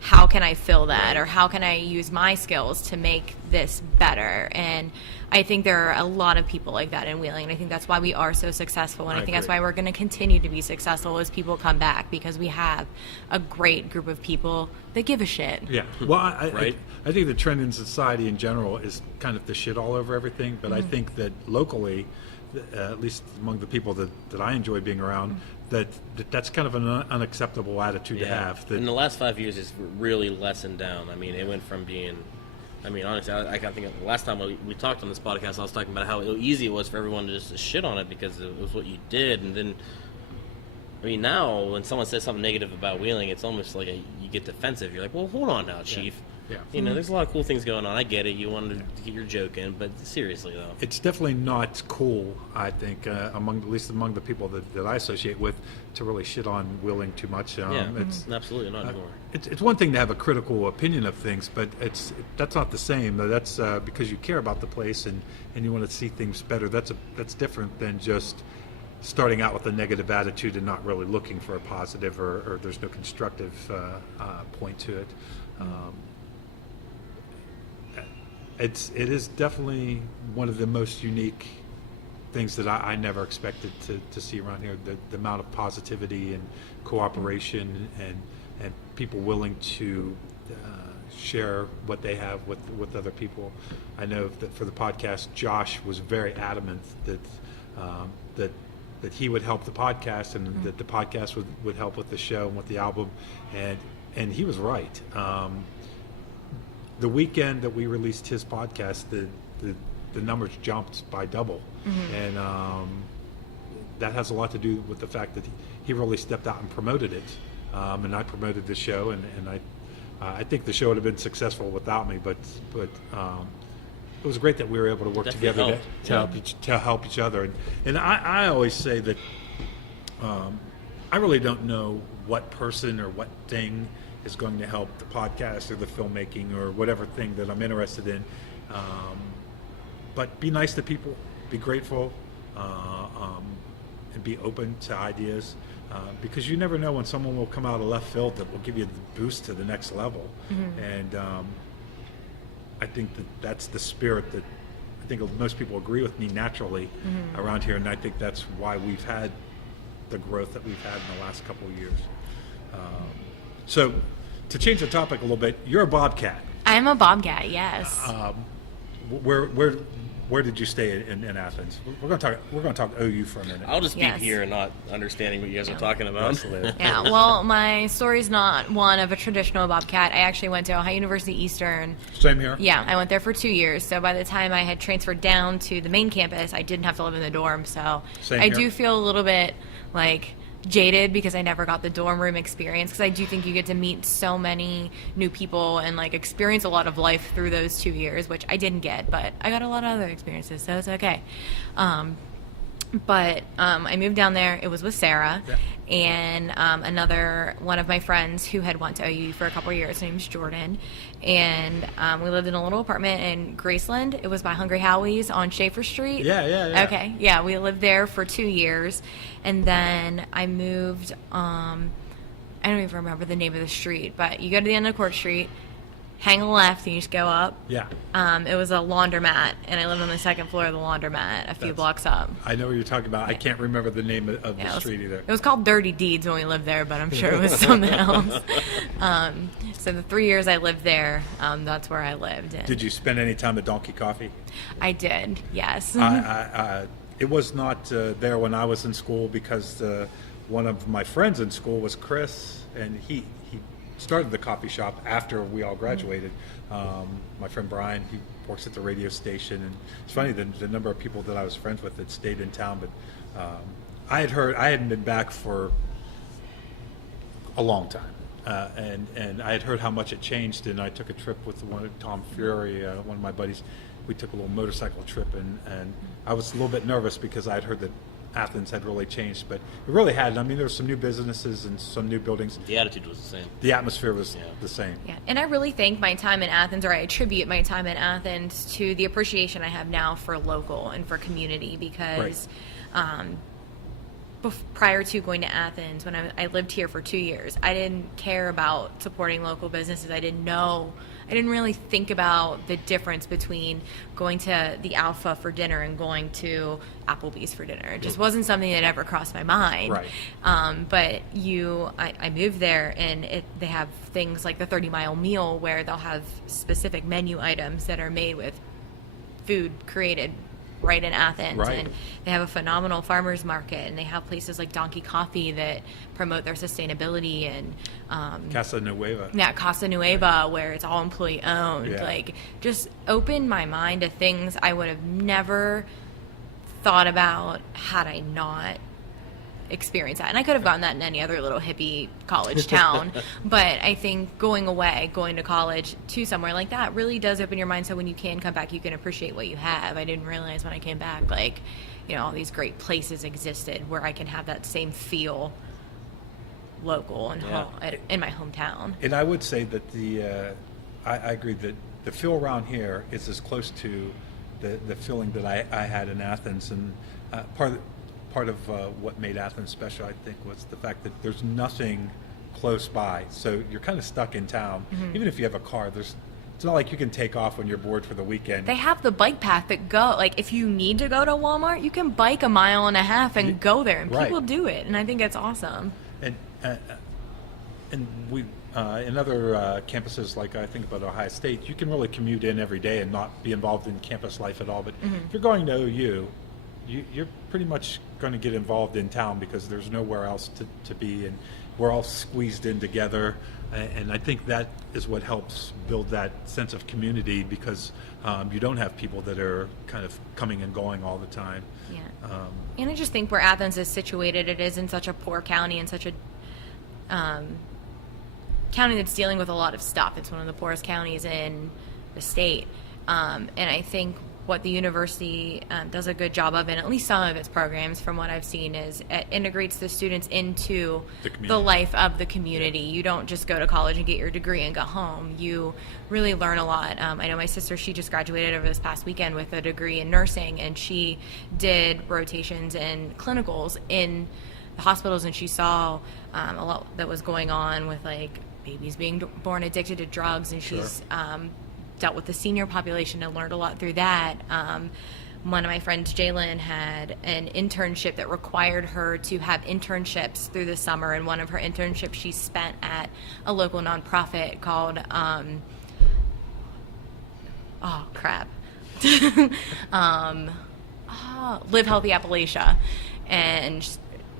How can I fill that? Or how can I use my skills to make this better? And I think there are a lot of people like that in Wheeling, and I think that's why we are so successful. And I think that's agree. why we're going to continue to be successful as people come back, because we have a great group of people that give a shit. Yeah. Well, Right. I think the trend in society in general is kind of to shit all over everything, but I think that locally, at least among the people that I enjoy being around, that's kind of an unacceptable attitude to have. In That, the last 5 years, it's really lessened down. I mean, it went from being, honestly, I can't think of the last time we talked on this podcast, I was talking about how easy it was for everyone to just shit on it because it was what you did. And then, now when someone says something negative about Wheeling, it's almost like you get defensive. You're like, well, hold on now, Chief. Yeah. You know, there's a lot of cool things going on. I get it. You wanted to get your joke in, but seriously though, It's definitely not cool, I think, at least among the people that I associate with, to really shit on Wheeling too much. It's absolutely not anymore. it's one thing to have a critical opinion of things, but that's not the same. That's because you care about the place and you want to see things better. That's different than just starting out with a negative attitude and not really looking for a positive, or there's no constructive point to it. It is definitely one of the most unique things that I never expected to see around here. The amount of positivity and cooperation and people willing to share what they have with other people. I know that for the podcast, Josh was very adamant that he would help the podcast and that the podcast would help with the show and with the album, and he was right. The weekend that we released his podcast, the numbers jumped by double, and that has a lot to do with the fact that he really stepped out and promoted it, and I promoted the show, and I think the show would have been successful without me, but it was great that we were able to work Definitely together to help each other, and I always say that I really don't know what person or what thing is going to help the podcast or the filmmaking or whatever thing that I'm interested in. But be nice to people, be grateful, and be open to ideas, because you never know when someone will come out of left field that will give you the boost to the next level. And I think that's the spirit that I think most people agree with me naturally around here, and I think that's why we've had the growth that we've had in the last couple of years. So, to change the topic a little bit, you're a Bobcat. I'm a Bobcat, yes. Where did you stay in Athens? We're going to talk OU for a minute. I'll just be Yes. here and not understanding what you guys are talking about. Yeah, well, my story's not one of a traditional Bobcat. I actually went to Ohio University Eastern. Same here. Yeah, I went there for 2 years. So by the time I had transferred down to the main campus, I didn't have to live in the dorm. So Same I here. do feel a little bit like jaded because I never got the dorm room experience, because I do think you get to meet so many new people and like experience a lot of life through those 2 years, which I didn't get, but I got a lot of other experiences, so it's okay. But I moved down there. It was with Sarah and another one of my friends who had went to OU for a couple of years. His name's Jordan. And we lived in a little apartment in Graceland. It was by Hungry Howie's on Schaefer Street. Yeah. Okay, yeah, we lived there for 2 years. And then I moved, I don't even remember the name of the street, but you go to the end of Court Street, hang a left, and you just go up. Yeah. It was a laundromat, and I lived on the second floor of the laundromat a few blocks up. I know what you're talking about. I can't remember the name of Yeah, the street either. It was called Dirty Deeds when we lived there, but I'm sure it was something else. So the 3 years I lived there, that's where I lived. And Did you spend any time at Donkey Coffee? I did, yes. It was not there when I was in school, because one of my friends in school was Chris, and he started the coffee shop after we all graduated. My friend Brian, he works at the radio station, and it's funny the number of people that I was friends with that stayed in town. But I hadn't been back for a long time, and I had heard how much it changed. And I took a trip with Tom Fury, one of my buddies. We took a little motorcycle trip, and I was a little bit nervous because I had heard that Athens had really changed, but it really hadn't. I mean, there were some new businesses and some new buildings. The attitude was the same. The atmosphere was the same. Yeah, and I really thank my time in Athens, or I attribute my time in Athens to the appreciation I have now for local and for community, because prior to going to Athens, when I lived here for 2 years, I didn't care about supporting local businesses. I didn't really think about the difference between going to the Alpha for dinner and going to Applebee's for dinner. It just wasn't something that ever crossed my mind. Right. But I moved there, and they have things like the 30-mile meal, where they'll have specific menu items that are made with food created right in Athens. Right. And they have a phenomenal farmers market, and they have places like Donkey Coffee that promote their sustainability, and Casa Nueva. yeah, Casa Nueva, where it's all employee owned. Yeah. Like, just opened my mind to things I would have never thought about had I not experience that. And I could have gotten that in any other little hippie college town. But I think going to college to somewhere like that really does open your mind. So when you can come back, you can appreciate what you have. I didn't realize when I came back, like, you know, all these great places existed where I can have that same feel local and in my hometown. And I would say that I agree that the feel around here is as close to the feeling that I had in Athens, and part of what made Athens special, I think, was the fact that there's nothing close by. So you're kind of stuck in town. Even if you have a car, it's not like you can take off when you're bored for the weekend. They have the bike path that if you need to go to Walmart, you can bike 1.5 miles and go there, and people do it, and I think it's awesome. And we in other campuses, like I think about Ohio State, you can really commute in every day and not be involved in campus life at all. But if you're going to OU, you're pretty much going to get involved in town because there's nowhere else to be, and we're all squeezed in together. And I think that is what helps build that sense of community, because you don't have people that are kind of coming and going all the time. Yeah. And I just think where Athens is situated, it is in such a poor county and such a county that's dealing with a lot of stuff. It's one of the poorest counties in the state. And I think what the university does a good job of, and at least some of its programs from what I've seen, is it integrates the students into the life of the community. You don't just go to college and get your degree and go home. You really learn a lot. I know my sister, she just graduated over this past weekend with a degree in nursing, and she did rotations and clinicals in the hospitals, and she saw a lot that was going on with, like, babies being born addicted to drugs, and she's dealt with the senior population and learned a lot through that. One of my friends, Jalen, had an internship that required her to have internships through the summer, and one of her internships she spent at a local nonprofit called Live Healthy Appalachia, and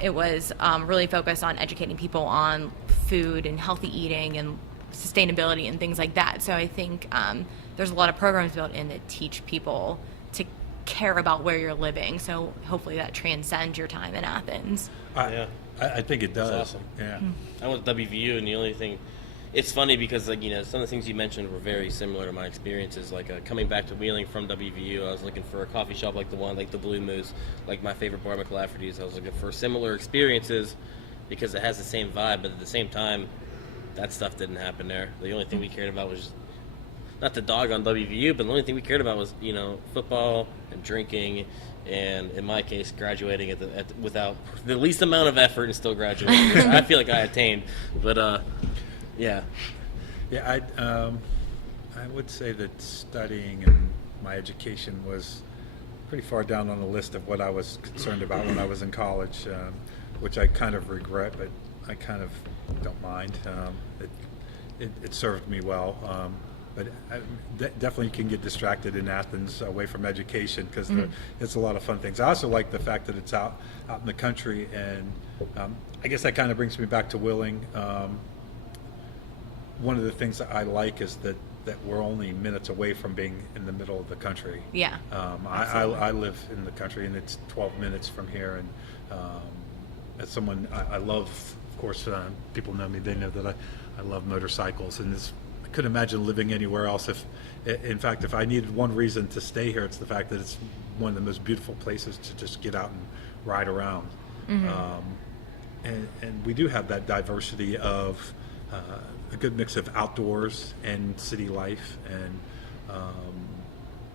it was really focused on educating people on food and healthy eating and sustainability and things like that. So I think there's a lot of programs built in that teach people to care about where you're living. So hopefully that transcends your time in Athens. I think it does. That's awesome. Yeah. I went to WVU, and the only thing, it's funny because, like, you know, some of the things you mentioned were very similar to my experiences. Like coming back to Wheeling from WVU, I was looking for a coffee shop like the Blue Moose, like my favorite bar, McLafferty's. I was looking for similar experiences because it has the same vibe, but at the same time, that stuff didn't happen there. The only thing we cared about was, not to dog on WVU, but the only thing we cared about was, you know, football and drinking, and in my case, graduating without the least amount of effort and still graduating. Which I feel like I attained, but yeah. Yeah, I would say that studying and my education was pretty far down on the list of what I was concerned about when I was in college, which I kind of regret, but I kind of don't mind. It served me well, but definitely can get distracted in Athens away from education, because it's a lot of fun things. I also like the fact that it's out in the country, and I guess that kind of brings me back to Wheeling. One of the things that I like is that we're only minutes away from being in the middle of the country. Yeah. I live in the country, and it's 12 minutes from here, and as someone I love, of course, people know me, they know that I love motorcycles, and I couldn't imagine living anywhere else. In fact, if I needed one reason to stay here, it's the fact that it's one of the most beautiful places to just get out and ride around. And we do have that diversity of a good mix of outdoors and city life, and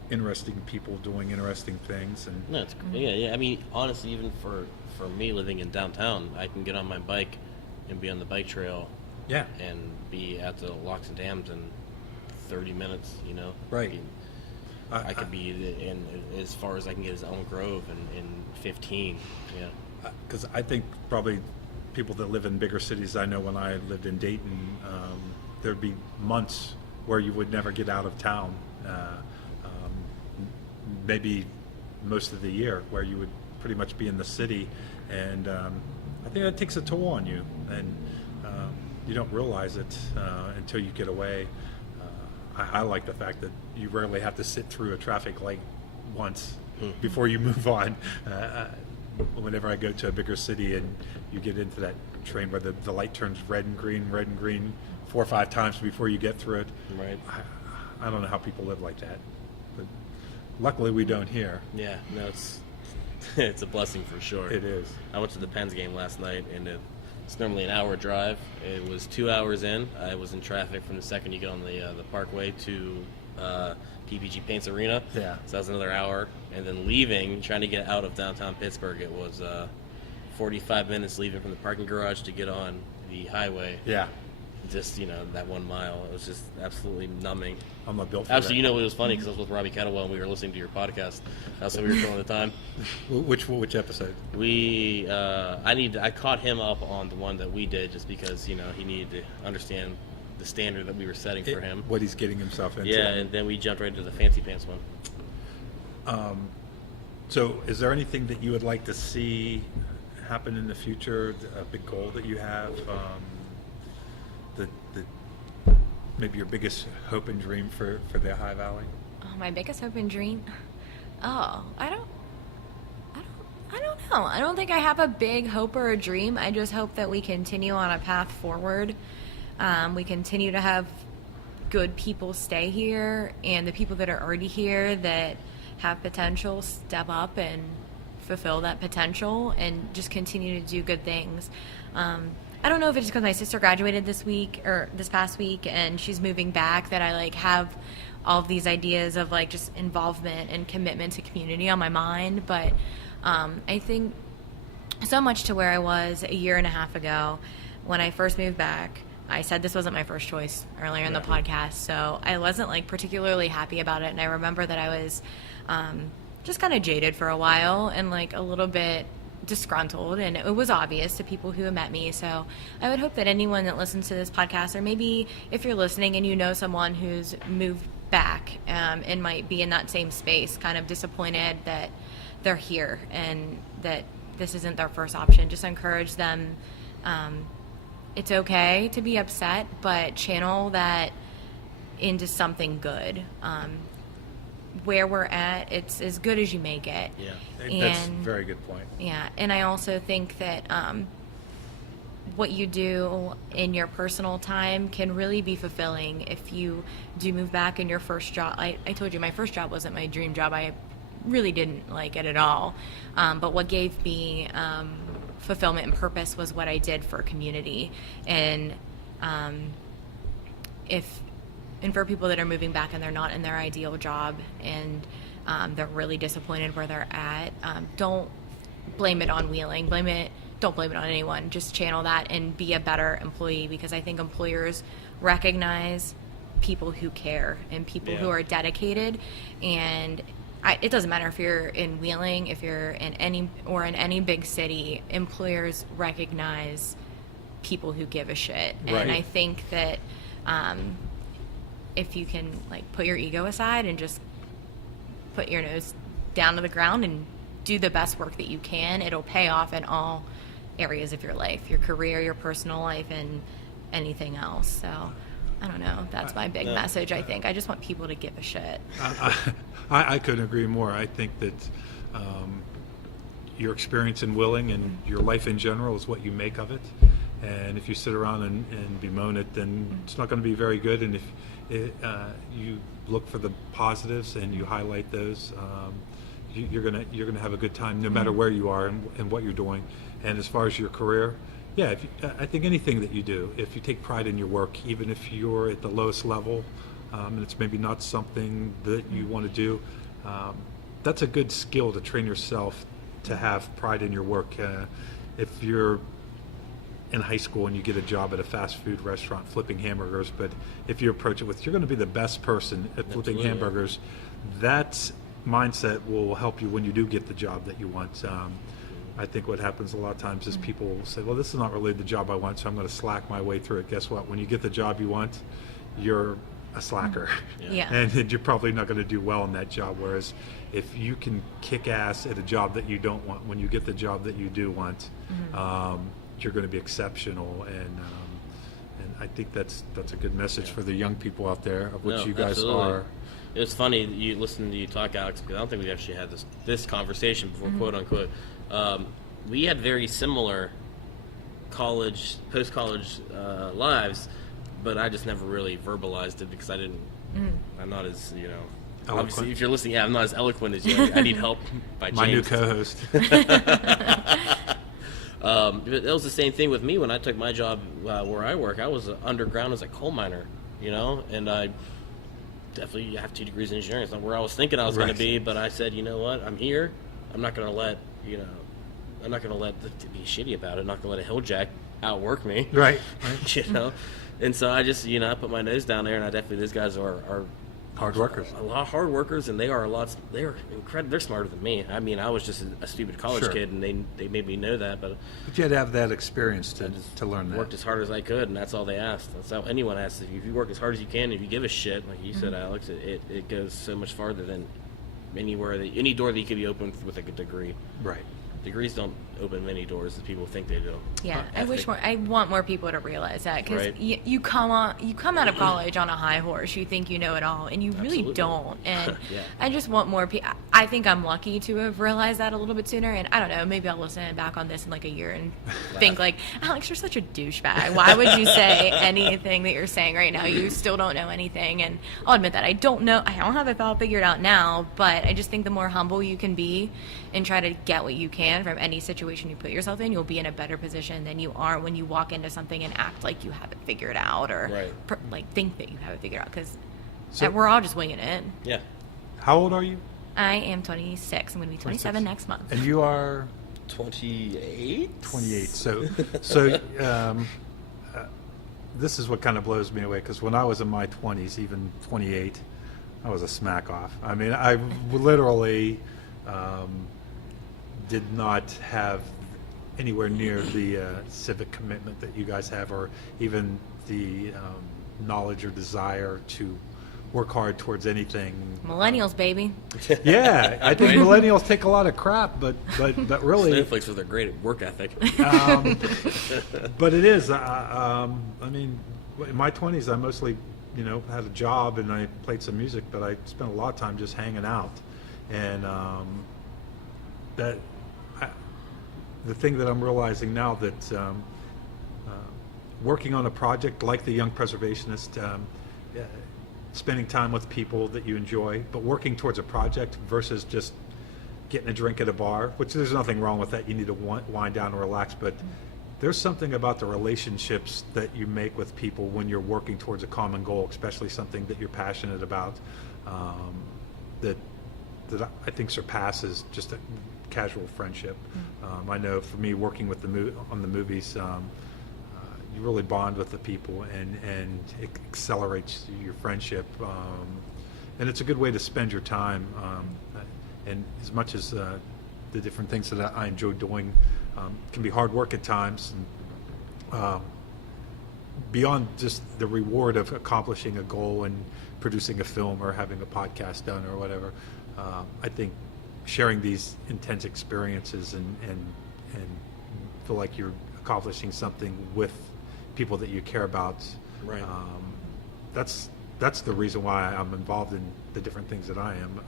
interesting people doing interesting things. And no, it's yeah. I mean, honestly, even for me living in downtown, I can get on my bike and be on the bike trail. Yeah. And be at the locks and dams in 30 minutes. You know. Right. I could be in as far as I can get as Elm Grove in 15. Yeah. Because I think probably people that live in bigger cities, I know when I lived in Dayton, there'd be months where you would never get out of town. Maybe most of the year where you would pretty much be in the city, and I think that takes a toll on you, and you don't realize it until you get away. I like the fact that you rarely have to sit through a traffic light once before you move on. whenever I go to a bigger city and you get into that train where the light turns red and green 4 or 5 times before you get through it. Right. I don't know how people live like that, but luckily we don't here. Yeah, no, it's it's a blessing for sure. It is. I went to the Pens game last night, and it's normally an hour drive. It was 2 hours in. I was in traffic from the second you get on the Parkway to PPG Paints Arena. Yeah. So that was another hour. And then leaving, trying to get out of downtown Pittsburgh, it was 45 minutes leaving from the parking garage to get on the highway. Yeah. Just, that 1 mile. It was just absolutely numbing. I'm not built for Actually, that. it was funny because I was with Robbie Kettlewell and we were listening to your podcast. That's how we were filling the time. Which episode? I caught him up on the one that we did just because, he needed to understand the standard that we were setting for him. What he's getting himself into. Yeah, and then we jumped right into the fancy pants one. So is there anything that you would like to see happen in the future, a big goal that you have, maybe your biggest hope and dream for the Ohio Valley? Oh, my biggest hope and dream? Oh, I don't know. I don't think I have a big hope or a dream. I just hope that we continue on a path forward. We continue to have good people stay here, and the people that are already here that have potential step up and fulfill that potential and just continue to do good things. I don't know if it's because my sister graduated this past week and she's moving back that I have all of these ideas of just involvement and commitment to community on my mind, but I think so much to where I was a year and a half ago when I first moved back. I said this wasn't my first choice earlier in the podcast, so I wasn't particularly happy about it, and I remember that I was just kind of jaded for a while and a little bit disgruntled, and it was obvious to people who had met me. So I would hope that anyone that listens to this podcast, or maybe if you're listening and you know someone who's moved back and might be in that same space, kind of disappointed that they're here and that this isn't their first option, just encourage them. It's okay to be upset, but channel that into something good. Where we're at, it's as good as you make it. Yeah, that's a very good point. Yeah, and I also think that what you do in your personal time can really be fulfilling if you do move back in your first job. I told you my first job wasn't my dream job. I really didn't like it at all. But what gave me fulfillment and purpose was what I did for community. And for people that are moving back and they're not in their ideal job and they're really disappointed where they're at, don't blame it on Wheeling. Don't blame it on anyone. Just channel that and be a better employee, because I think employers recognize people who care and people who are dedicated. And it doesn't matter if you're in Wheeling, if you're in any big city, employers recognize people who give a shit. Right. And I think that if you can put your ego aside and just put your nose down to the ground and do the best work that you can, it'll pay off in all areas of your life, your career, your personal life, and anything else. So I don't know. That's my big message, I think. I just want people to give a shit. I couldn't agree more. I think that your experience in Wheeling and your life in general is what you make of it. And if you sit around and bemoan it, then it's not going to be very good. And if you look for the positives and you highlight those, you're gonna have a good time no matter where you are and what you're doing. And as far as your career, I think anything that you do, if you take pride in your work, even if you're at the lowest level, and it's maybe not something that you want to do, that's a good skill to train yourself to have pride in your work. If you're in high school and you get a job at a fast food restaurant flipping hamburgers, but if you approach it with, you're going to be the best person at flipping hamburgers, that mindset will help you when you do get the job that you want. I think what happens a lot of times is people will say, well, this is not really the job I want, so I'm going to slack my way through it. Guess what? When you get the job you want, you're a slacker. And you're probably not going to do well in that job. Whereas if you can kick ass at a job that you don't want, when you get the job that you do want, you're going to be exceptional. And I think that's a good message for the young people out there, of which you guys absolutely. are. It was funny you listening to you talk, Alex, because I don't think we actually had this conversation before, quote unquote. We had very similar post-college lives, but I just never really verbalized it because I'm not as, Eloquent. Obviously, if you're listening, I'm not as eloquent as you. I need help by James. My new co-host. It was the same thing with me when I took my job where I work. I was underground as a coal miner, and I definitely have 2 degrees in engineering. It's not where I was thinking I was going to be, but I said, you know what, I'm here. I'm not going to let, be shitty about it. I'm not going to let a hill jack outwork me. Right. And so I just, I put my nose down there, and I definitely, those guys are Hard workers. A lot of hard workers, and they're incredible. They're smarter than me. I mean, I was just a stupid college kid, and they made me know that. But you had to have that experience to learn that. Worked as hard as I could, and that's all they asked. That's all anyone asks. If you work as hard as you can, if you give a shit, like you said, Alex, it goes so much farther than any door that you could be opened with a good degree. Right. Degrees don't open many doors as people think they do. Yeah, I want more people to realize that, because Right. you come out of college on a high horse. You think you know it all, and you really Absolutely. don't. And Yeah. I just want more people. I think I'm lucky to have realized that a little bit sooner. And I don't know, maybe I'll listen back on this in like a year and think like, Alex, you're such a douchebag. Why would you say anything that you're saying right now? You still don't know anything. And I'll admit that I don't have it all figured out now. But I just think the more humble you can be and try to get what you can from any situation you put yourself in, you'll be in a better position than you are when you walk into something and act like you have it figured out, or think that you have it figured out, because we're all just winging it. Yeah. How old are you? I am 26. I'm going to be 27 next month. And you are 28. 28. So this is what kind of blows me away, because when I was in my 20s, even 28, I was a smack off. I mean, I literally did not have anywhere near the civic commitment that you guys have, or even the knowledge or desire to work hard towards anything. Millennials, baby. Yeah, I think millennials take a lot of crap, but really, Snowflakes are great at work ethic. but it is. I mean, in my 20s, I mostly, had a job and I played some music, but I spent a lot of time just hanging out, and the thing that I'm realizing now, that working on a project like the Young Preservationist, spending time with people that you enjoy, but working towards a project versus just getting a drink at a bar, which there's nothing wrong with that. You need to wind down and relax, but there's something about the relationships that you make with people when you're working towards a common goal, especially something that you're passionate about, that I think surpasses just a casual friendship. I know for me, working with on the movies, you really bond with the people, and it accelerates your friendship, and it's a good way to spend your time. And as much as the different things that I enjoy doing can be hard work at times, and beyond just the reward of accomplishing a goal and producing a film or having a podcast done or whatever, I think sharing these intense experiences and feel like you're accomplishing something with people that you care about. Right. That's the reason why I'm involved in the different things that I am,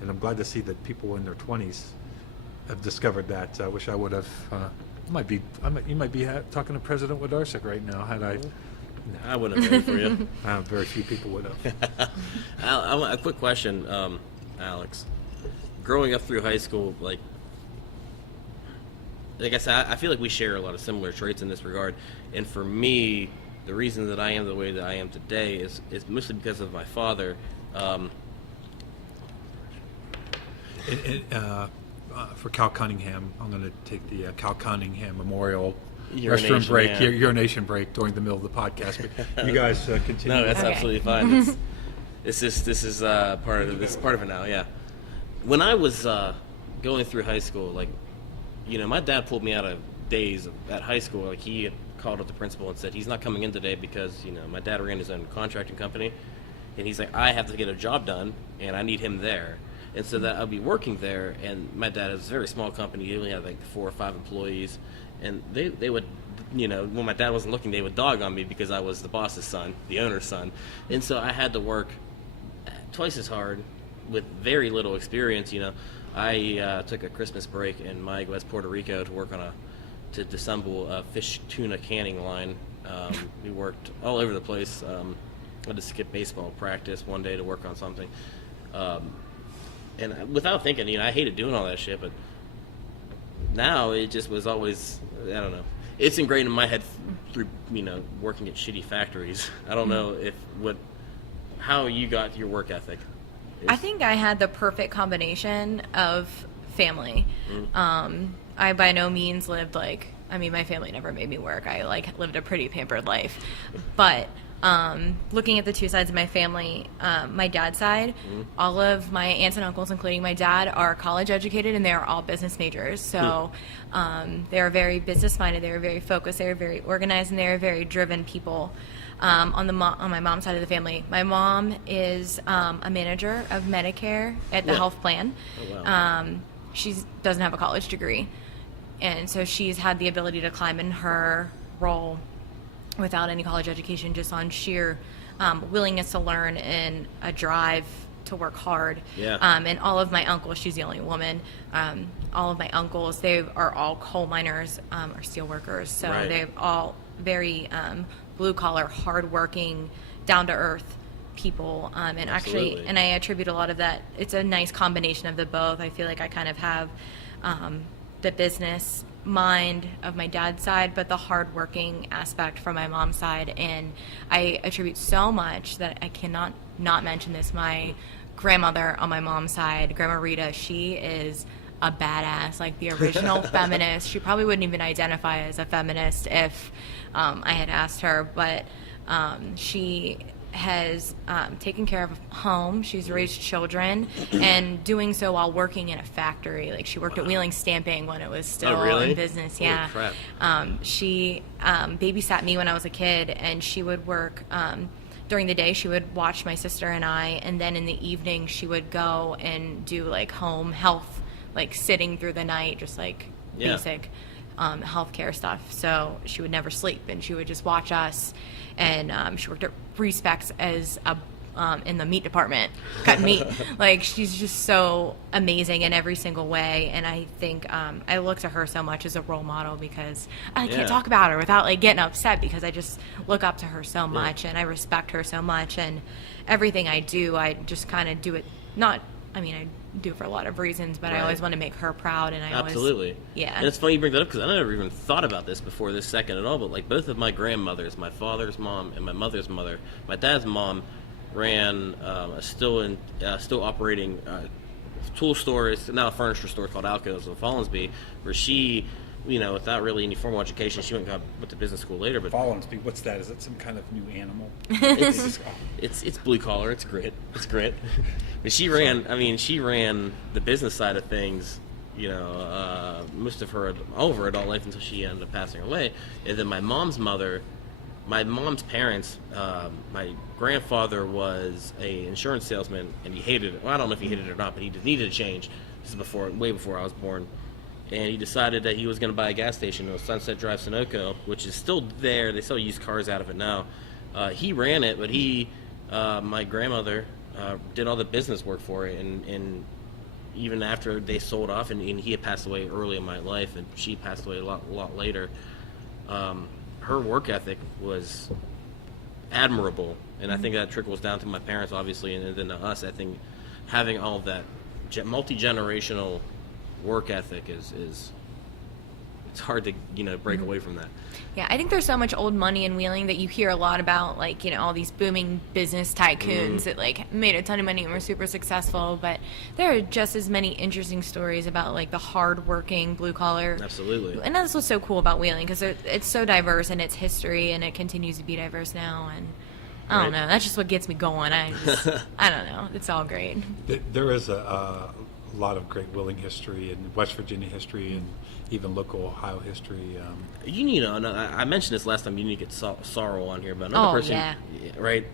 and I'm glad to see that people in their 20s have discovered that. I wish I would have. You might be talking to President Wodarcyk right now. Had I? I wouldn't have voted for you. Very few people would have. A quick question, Alex. Growing up through high school, like I said, I feel like we share a lot of similar traits in this regard. And for me, the reason that I am the way that I am today is mostly because of my father. For Cal Cunningham, I'm going to take the Cal Cunningham Memorial Urination, restroom break, yeah. Urination break during the middle of the podcast. But you guys continue. No, that's Okay. absolutely fine. This is part of it now. Yeah. When I was going through high school, my dad pulled me out of days at high school. Like, he had called up the principal and said he's not coming in today because my dad ran his own contracting company, and he's like, I have to get a job done and I need him there. And so that I'll be working there, and my dad has a very small company. He only had like 4 or 5 employees, and they would, when my dad wasn't looking, they would dog on me because I was the boss's son, the owner's son. And so I had to work twice as hard with very little experience. I took a Christmas break in Mayagüez, West Puerto Rico, to work to assemble a fish tuna canning line. We worked all over the place. I had to skip baseball practice one day to work on something. And without thinking, I hated doing all that shit, but now it just was always, I don't know. It's ingrained in my head through, working at shitty factories. I don't know how you got your work ethic. I think I had the perfect combination of family. I by no means lived my family never made me work. I lived a pretty pampered life. But looking at the two sides of my family, my dad's side, all of my aunts and uncles, including my dad, are college educated, and they are all business majors. So they are very business minded. They are very focused. They are very organized, and they are very driven people. On my mom's side of the family, my mom is a manager of Medicare at the health plan. Oh, wow. She doesn't have a college degree, and so she's had the ability to climb in her role without any college education, just on sheer willingness to learn and a drive to work hard. Yeah. And all of my uncles, she's the only woman, all of my uncles, they are all coal miners or steel workers. So Right. they're all very blue-collar, hard-working, down-to-earth people. And actually, Absolutely. and I attribute a lot of that. It's a nice combination of the both. I feel like I kind of have the business mind of my dad's side, but the hardworking aspect from my mom's side. And I attribute so much that I cannot not mention this. My grandmother on my mom's side, Grandma Rita, she is a badass, like the original feminist. She probably wouldn't even identify as a feminist if I had asked her, but she has taken care of home. She's raised children, and doing so while working in a factory. Like, she worked at Wheeling Stamping when it was still really? in business. Holy Yeah. crap. She babysat me when I was a kid, and she would work during the day. She would watch my sister and I, and then in the evening she would go and do like home health, like sitting through the night, just like Yeah. basic healthcare stuff. So she would never sleep, and she would just watch us. And she worked at Respecs as in the meat department, cutting meat. Like, she's just so amazing in every single way. And I think I look to her so much as a role model, because I can't talk about her without like getting upset, because I just look up to her so much, and I respect her so much. And everything I do, I just kind of do it. I do it for a lot of reasons, but I always want to make her proud, and Absolutely. Yeah. And it's funny you bring that up, because I never even thought about this before this second at all, but like both of my grandmothers, my father's mom and my mother's mother, my dad's mom ran a still operating tool store. It's now a furniture store called Alco's in Fallensby, where she, without really any formal education, she went to business school later. But Fallensby, what's that? Is it some kind of new animal? it's blue collar. It's grit. But she ran the business side of things. Most of her adult life until she ended up passing away. And then my mom's parents, my grandfather was a insurance salesman, and he hated it. Well, I don't know if he hated it or not, but he needed a change. This is way before I was born. And he decided that he was going to buy a gas station. It was Sunset Drive, Sunoco, which is still there. They still use cars out of it now. He ran it, but my grandmother did all the business work for it. And even after they sold off, and he had passed away early in my life, and she passed away a lot later, her work ethic was admirable. And I think that trickles down to my parents, obviously, and then to us. I think having all of that multi-generational work ethic is it's hard to break away from that. Yeah, I think there's so much old money in Wheeling that you hear a lot about, like, all these booming business tycoons that like made a ton of money and were super successful, but there are just as many interesting stories about like the hard-working blue collar. Absolutely. And that's what's so cool about Wheeling, because it's so diverse in its history, and it continues to be diverse now. And I don't know, that's just what gets me going. I don't know, it's all great. There is a lot of great Wheeling history and West Virginia history and even local Ohio history. You need I mentioned this last time. You need to get Sorrel on here, but another person, right?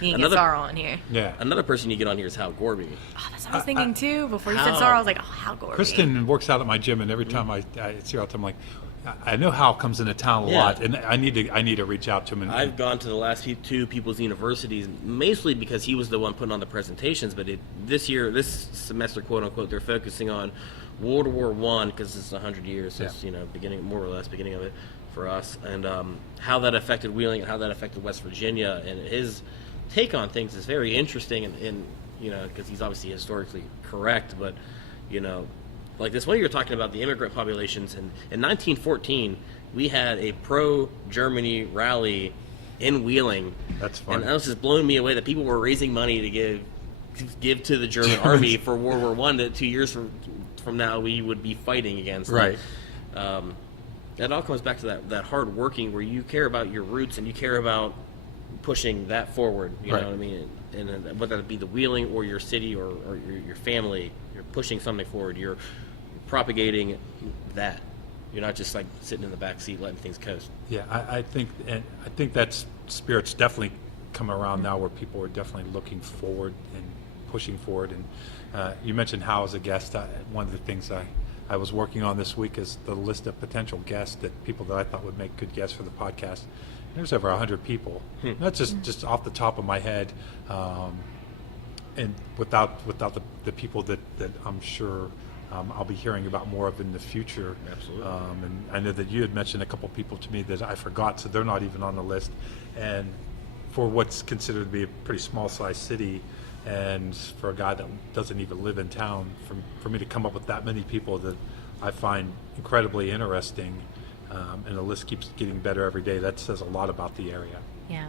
You can get Sorrel on here. Yeah. Another person you get on here is Hal Gorby. Oh, that's what I was thinking too. Before you said Hal. Sorrel, I was like, oh, Hal Gorby. Kristen works out at my gym, and every time I see her out, I'm like, I know Hal comes into town a Yeah. lot, and I need to reach out to him. And, I've gone to the last two People's Universities, mostly because he was the one putting on the presentations. But this semester, quote unquote, they're focusing on World War I because it's 100 years since beginning, more or less, beginning of it for us, and how that affected Wheeling and how that affected West Virginia. And his take on things is very interesting, and because he's obviously historically correct, but like this one you're talking about, the immigrant populations, and in 1914 we had a pro-Germany rally in Wheeling. That's funny. And that was just blowing me away that people were raising money to give to the German army for World War I, that 2 years from now we would be fighting against. Right. That all comes back to that hard working, where you care about your roots and you care about pushing that forward. You Right. know what I mean? And whether it be the Wheeling or your city or your family, you're pushing something forward. You're propagating that. You're not just like sitting in the back seat letting things coast. Yeah, I think that spirit's definitely come around now, where people are definitely looking forward and pushing forward. And you mentioned Hal as a guest. One of the things I was working on this week is the list of potential guests, that people that I thought would make good guests for the podcast. There's over 100 people. That's just off the top of my head, and without the people that I'm sure I'll be hearing about more of in the future. Absolutely. And I know that you had mentioned a couple people to me that I forgot, so they're not even on the list. And for what's considered to be a pretty small-sized city, and for a guy that doesn't even live in town, for me to come up with that many people that I find incredibly interesting, and the list keeps getting better every day, that says a lot about the area. Yeah.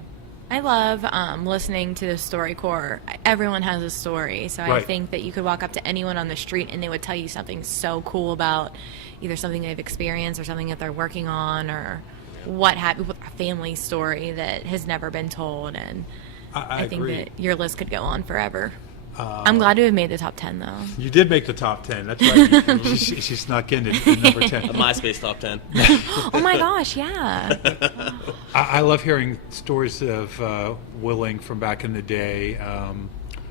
I love listening to the StoryCorps. Everyone has a story, so I Right. think that you could walk up to anyone on the street and they would tell you something so cool about either something they've experienced or something that they're working on, or what happened with a family story that has never been told. And I think agree. that your list could go on forever. I'm glad to have made the top 10, though. You did make the top 10. That's right. she snuck in at number 10. A MySpace top 10. Oh my gosh, yeah. I love hearing stories of Wheeling from back in the day.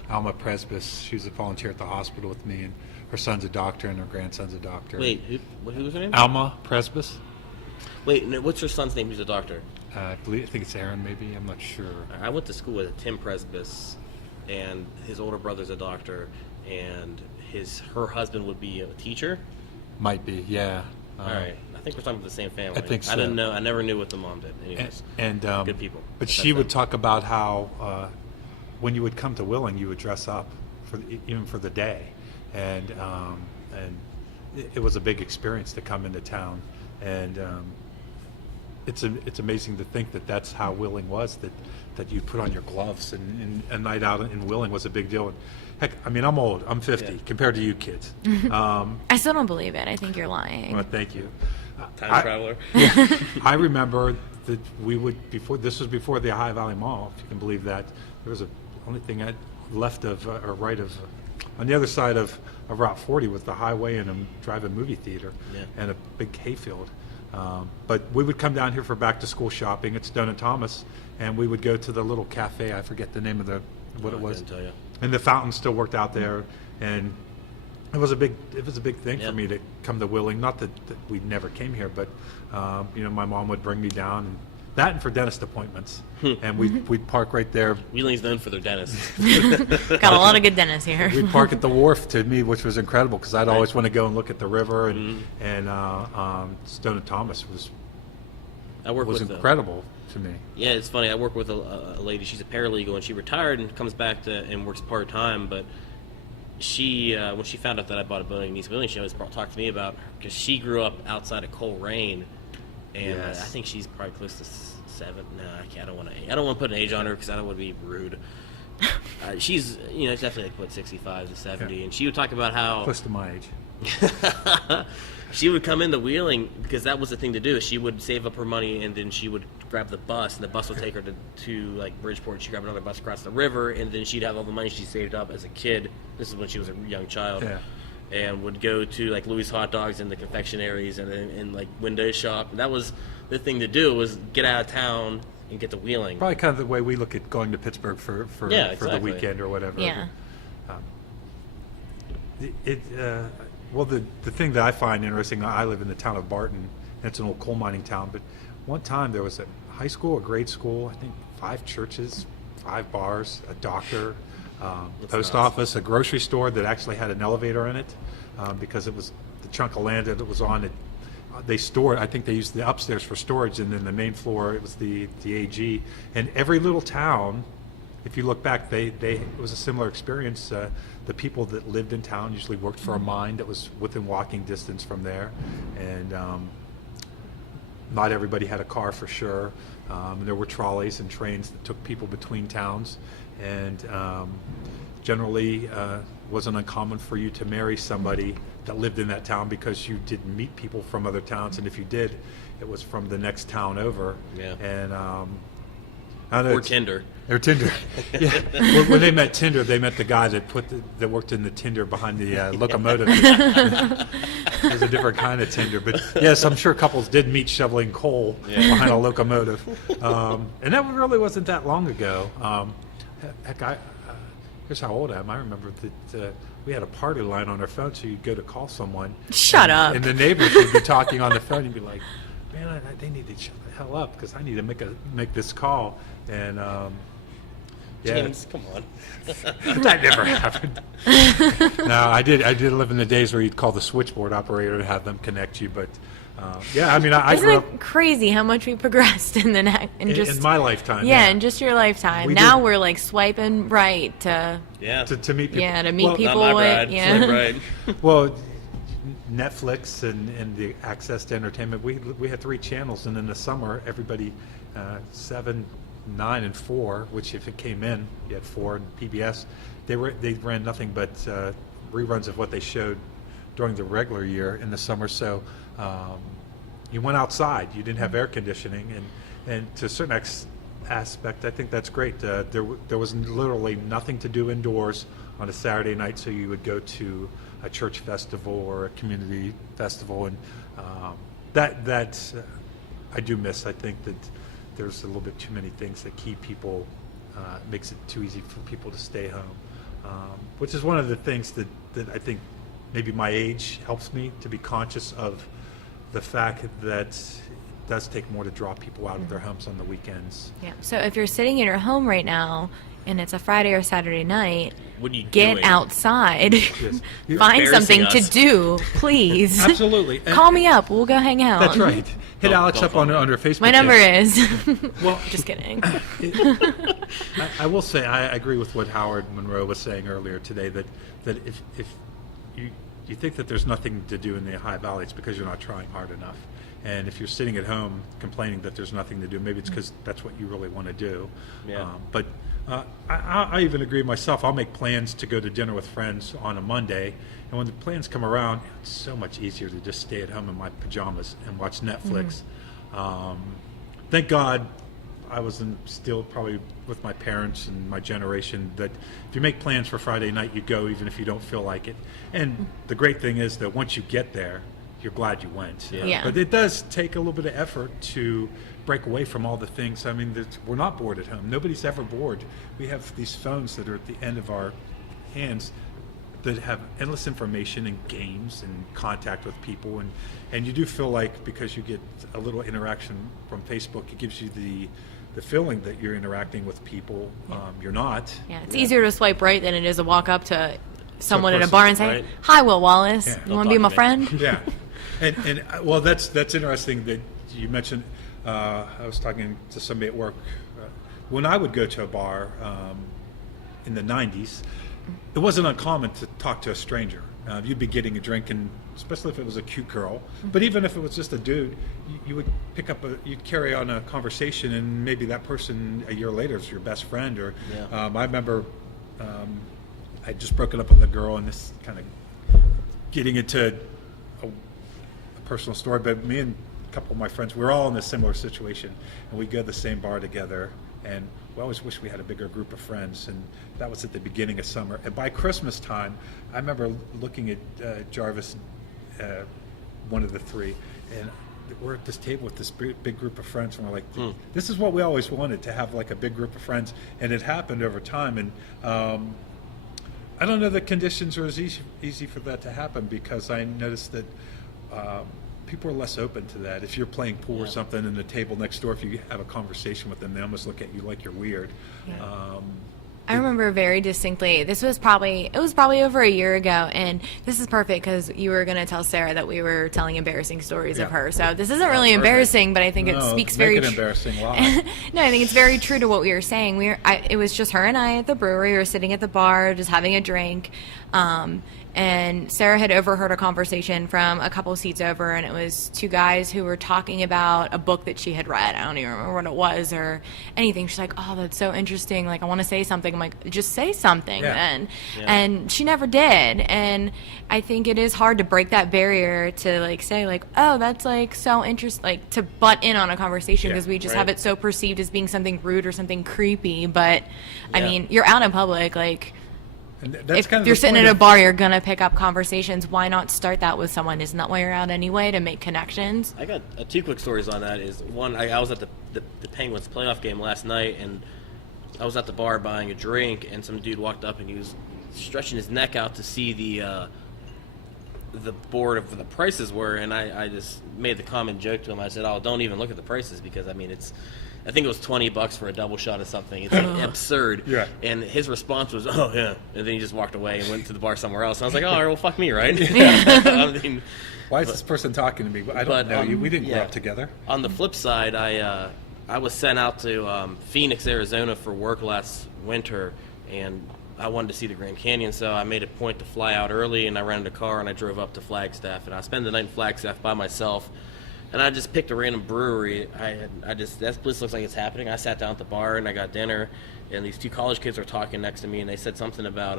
Alma Presbus, she was a volunteer at the hospital with me, and her son's a doctor and her grandson's a doctor. Wait, who was her name? Alma Presbus. Wait, no, what's her son's name? Who's a doctor? I think it's Aaron, maybe. I'm not sure. I went to school with Tim Presbus, and his older brother's a doctor, and her husband would be a teacher. Might be, yeah. All right, I think we're talking about the same family. I think so. I didn't know. I never knew what the mom did. Anyways, And good people. But That's she would them. talk about how when you would come to Wheeling, you would dress up even for the day, and it was a big experience to come into town, and it's amazing to think that that's how Wheeling was, that you put on your gloves, and a night out in Wheeling was a big deal. And heck, I mean, I'm old. I'm 50 Yeah. compared to you kids. I still don't believe it. I think you're lying. Well, thank you. Time traveler. I remember that we would, this was before the Ohio Valley Mall, if you can believe that. There was only thing left of, or right of, on the other side of Route 40 was the highway and a drive-in movie theater, Yeah. and a big hayfield. But we would come down here for back-to-school shopping at Stone and Thomas, and we would go to the little cafe. I forget the name of what it I was. couldn't tell you. And the fountain still worked out there, and it was a big thing Yeah. for me to come to Wheeling. Not that we never came here, but my mom would bring me down, and for dentist appointments, and we'd park right there. Wheeling's known for their dentists. Got a lot of good dentists here. We'd park at the wharf to me, which was incredible because I'd Right. always want to go and look at the river, and Mm-hmm. Stone and Thomas I work was with incredible to me. Yeah, it's funny. I work with a lady. She's a paralegal, and she retired and comes back and works part time. But she, when she found out that I bought a building in East Wheeling, she always talked to me about, because she grew up outside of Coleraine, and Yes. I think she's probably close to 7. No, I don't want to put an age on her because I don't want to be rude. She's definitely like 65 to 70, Yeah. and she would talk about how Close to my age. she would come into Wheeling because that was the thing to do. She would save up her money, and then she would grab the bus, and the bus would take her to like Bridgeport. She'd grab another bus across the river, and then she'd have all the money she saved up as a kid. This is when she was a young child. Yeah. And would go to like Louis Hot Dogs and the confectionaries and like window shop. And that was the thing to do, was get out of town and get to Wheeling. Probably kind of the way we look at going to Pittsburgh for Yeah, the exactly. weekend or whatever. Yeah. Well, the thing that I find interesting, I live in the town of Barton, It's an old coal mining town. But one time there was a high school, a grade school, I think 5 churches, 5 bars, a doctor, post office, a grocery store that actually had an elevator in it because it was the chunk of land that it was on. They stored, I think they used the upstairs for storage, and then the main floor, it was the AG. And every little town, if you look back, it was a similar experience. The people that lived in town usually worked for a mine that was within walking distance from there. And not everybody had a car for sure. There were trolleys and trains that took people between towns. And generally, wasn't uncommon for you to marry somebody that lived in that town because you didn't meet people from other towns, and if you did, it was from the next town over. Yeah. And Or Tinder. Or Tinder. Yeah. When they met Tinder, they met the guy that worked in the Tinder behind the locomotive. It was a different kind of Tinder, but yes, I'm sure couples did meet shoveling coal behind a locomotive, and that really wasn't that long ago. Heck, here's how old I am. I remember that we had a party line on our phone, so you'd go to call someone. Shut up. And the neighbors would be talking on the phone. You'd be like, man, they need to shut the hell up because I need to make this call. And James, come on. that never happened. No, I did live in the days where you'd call the switchboard operator and have them connect you. But yeah, I mean, I Isn't grew up it crazy how much we progressed in in my lifetime. Yeah, in just your lifetime. We Now did. we're like swiping right to To meet people. to meet Well, people Not my with bride. yeah. Swipe right. Well, Netflix and the access to entertainment. We had 3 channels, and in the summer, everybody 7, 9, and 4. Which, if it came in, you had 4 and PBS. They ran nothing but reruns of what they showed during the regular year in the summer. So you went outside. You didn't have air conditioning, and to a certain aspect, I think that's great. There was literally nothing to do indoors on a Saturday night, so you would go to a church festival or a community festival, and that I do miss. I think that there's a little bit too many things that keep people, makes it too easy for people to stay home, which is one of the things that I think maybe my age helps me to be conscious of the fact that it does take more to draw people out of their homes on the weekends. Yeah. So if you're sitting in your home right now and it's a Friday or Saturday night, What are you get doing? outside. Yes. Find Embarrassing something to us. do, please. Absolutely. And- Call me up. We'll go hang out. That's right. Hit Don't- Alex don't up on follow her Facebook. My number page. is. Well, Just kidding. I will say I agree with what Howard Monroe was saying earlier today, that if you think that there's nothing to do in the High Valley, it's because you're not trying hard enough. And if you're sitting at home complaining that there's nothing to do, maybe it's because that's what you really want to do. Yeah. But I even agree myself. I'll make plans to go to dinner with friends on a Monday, and when the plans come around, it's so much easier to just stay at home in my pajamas and watch Netflix. Thank God I was still probably with my parents and my generation that if you make plans for Friday night, you go even if you don't feel like it. And the great thing is that once you get there, you're glad you went. Yeah. But it does take a little bit of effort to break away from all the things. I mean, we're not bored at home. Nobody's ever bored. We have these phones that are at the end of our hands that have endless information and games and contact with people. And you do feel like because you get a little interaction from Facebook, it gives you the feeling that you're interacting with people. You're not. Yeah, it's easier to swipe right than it is to walk up to someone at a person, bar and say, right? "Hi, Will Wallace. Yeah. You Don't want to be talk my to me." friend?" Yeah, and well, that's interesting that you mentioned. I was talking to somebody at work. When I would go to a bar in the '90s, it wasn't uncommon to talk to a stranger. You'd be getting a drink, and especially if it was a cute girl. But even if it was just a dude, you would you'd carry on a conversation, and maybe that person a year later is your best friend. Or Yeah. I remember I'd just broken up with a girl, and this kind of getting into a personal story, but me and a couple of my friends, we were all in a similar situation, and we'd go to the same bar together, and we always wish we had a bigger group of friends, and that was at the beginning of summer. And by Christmas time, I remember looking at Jarvis, one of the 3, and we're at this table with this big group of friends, and we're like, this is what we always wanted, to have like a big group of friends, and it happened over time. And I don't know that conditions are as easy for that to happen, because I noticed that people are less open to that. If you're playing pool or something, and the table next door, if you have a conversation with them, they almost look at you like you're weird. I remember very distinctly, it was probably over a year ago, and this is perfect because you were going to tell Sarah that we were telling embarrassing stories of her. So this isn't really embarrassing, but I think it speaks very true. Embarrassing. Why? No, I think it's very true to what we were saying. It was just her and I at the brewery. We were sitting at the bar, just having a drink. And Sarah had overheard a conversation from a couple seats over, and it was two guys who were talking about a book that she had read. I don't even remember what it was or anything. She's like, oh, that's so interesting. Like, I want to say something. I'm like, just say something then. Yeah. And she never did. And I think it is hard to break that barrier to, like, say, like, oh, that's, like, so interesting, like, to butt in on a conversation because we just have it so perceived as being something rude or something creepy. But, I mean, you're out in public, like, and that's if kind of you're sitting at a bar, you're going to pick up conversations. Why not start that with someone? Isn't that why you're out anyway, to make connections? I got two quick stories on that. Is one, I was at the Penguins playoff game last night, and I was at the bar buying a drink, and some dude walked up, and he was stretching his neck out to see the board of the prices were, and I just made the common joke to him. I said, oh, don't even look at the prices because, I mean, I think it was $20 for a double shot of something. It's like absurd. Yeah. And his response was, oh, yeah. And then he just walked away and went to the bar somewhere else. And I was like, oh, all right, well, fuck me, right? I mean, why is this person talking to me? I don't know you. We didn't grow up together. On the flip side, I was sent out to Phoenix, Arizona for work last winter, and I wanted to see the Grand Canyon, so I made a point to fly out early, and I rented a car, and I drove up to Flagstaff. And I spent the night in Flagstaff by myself. And I just picked a random brewery. That place looks like it's happening. I sat down at the bar and I got dinner, and these two college kids were talking next to me, and they said something about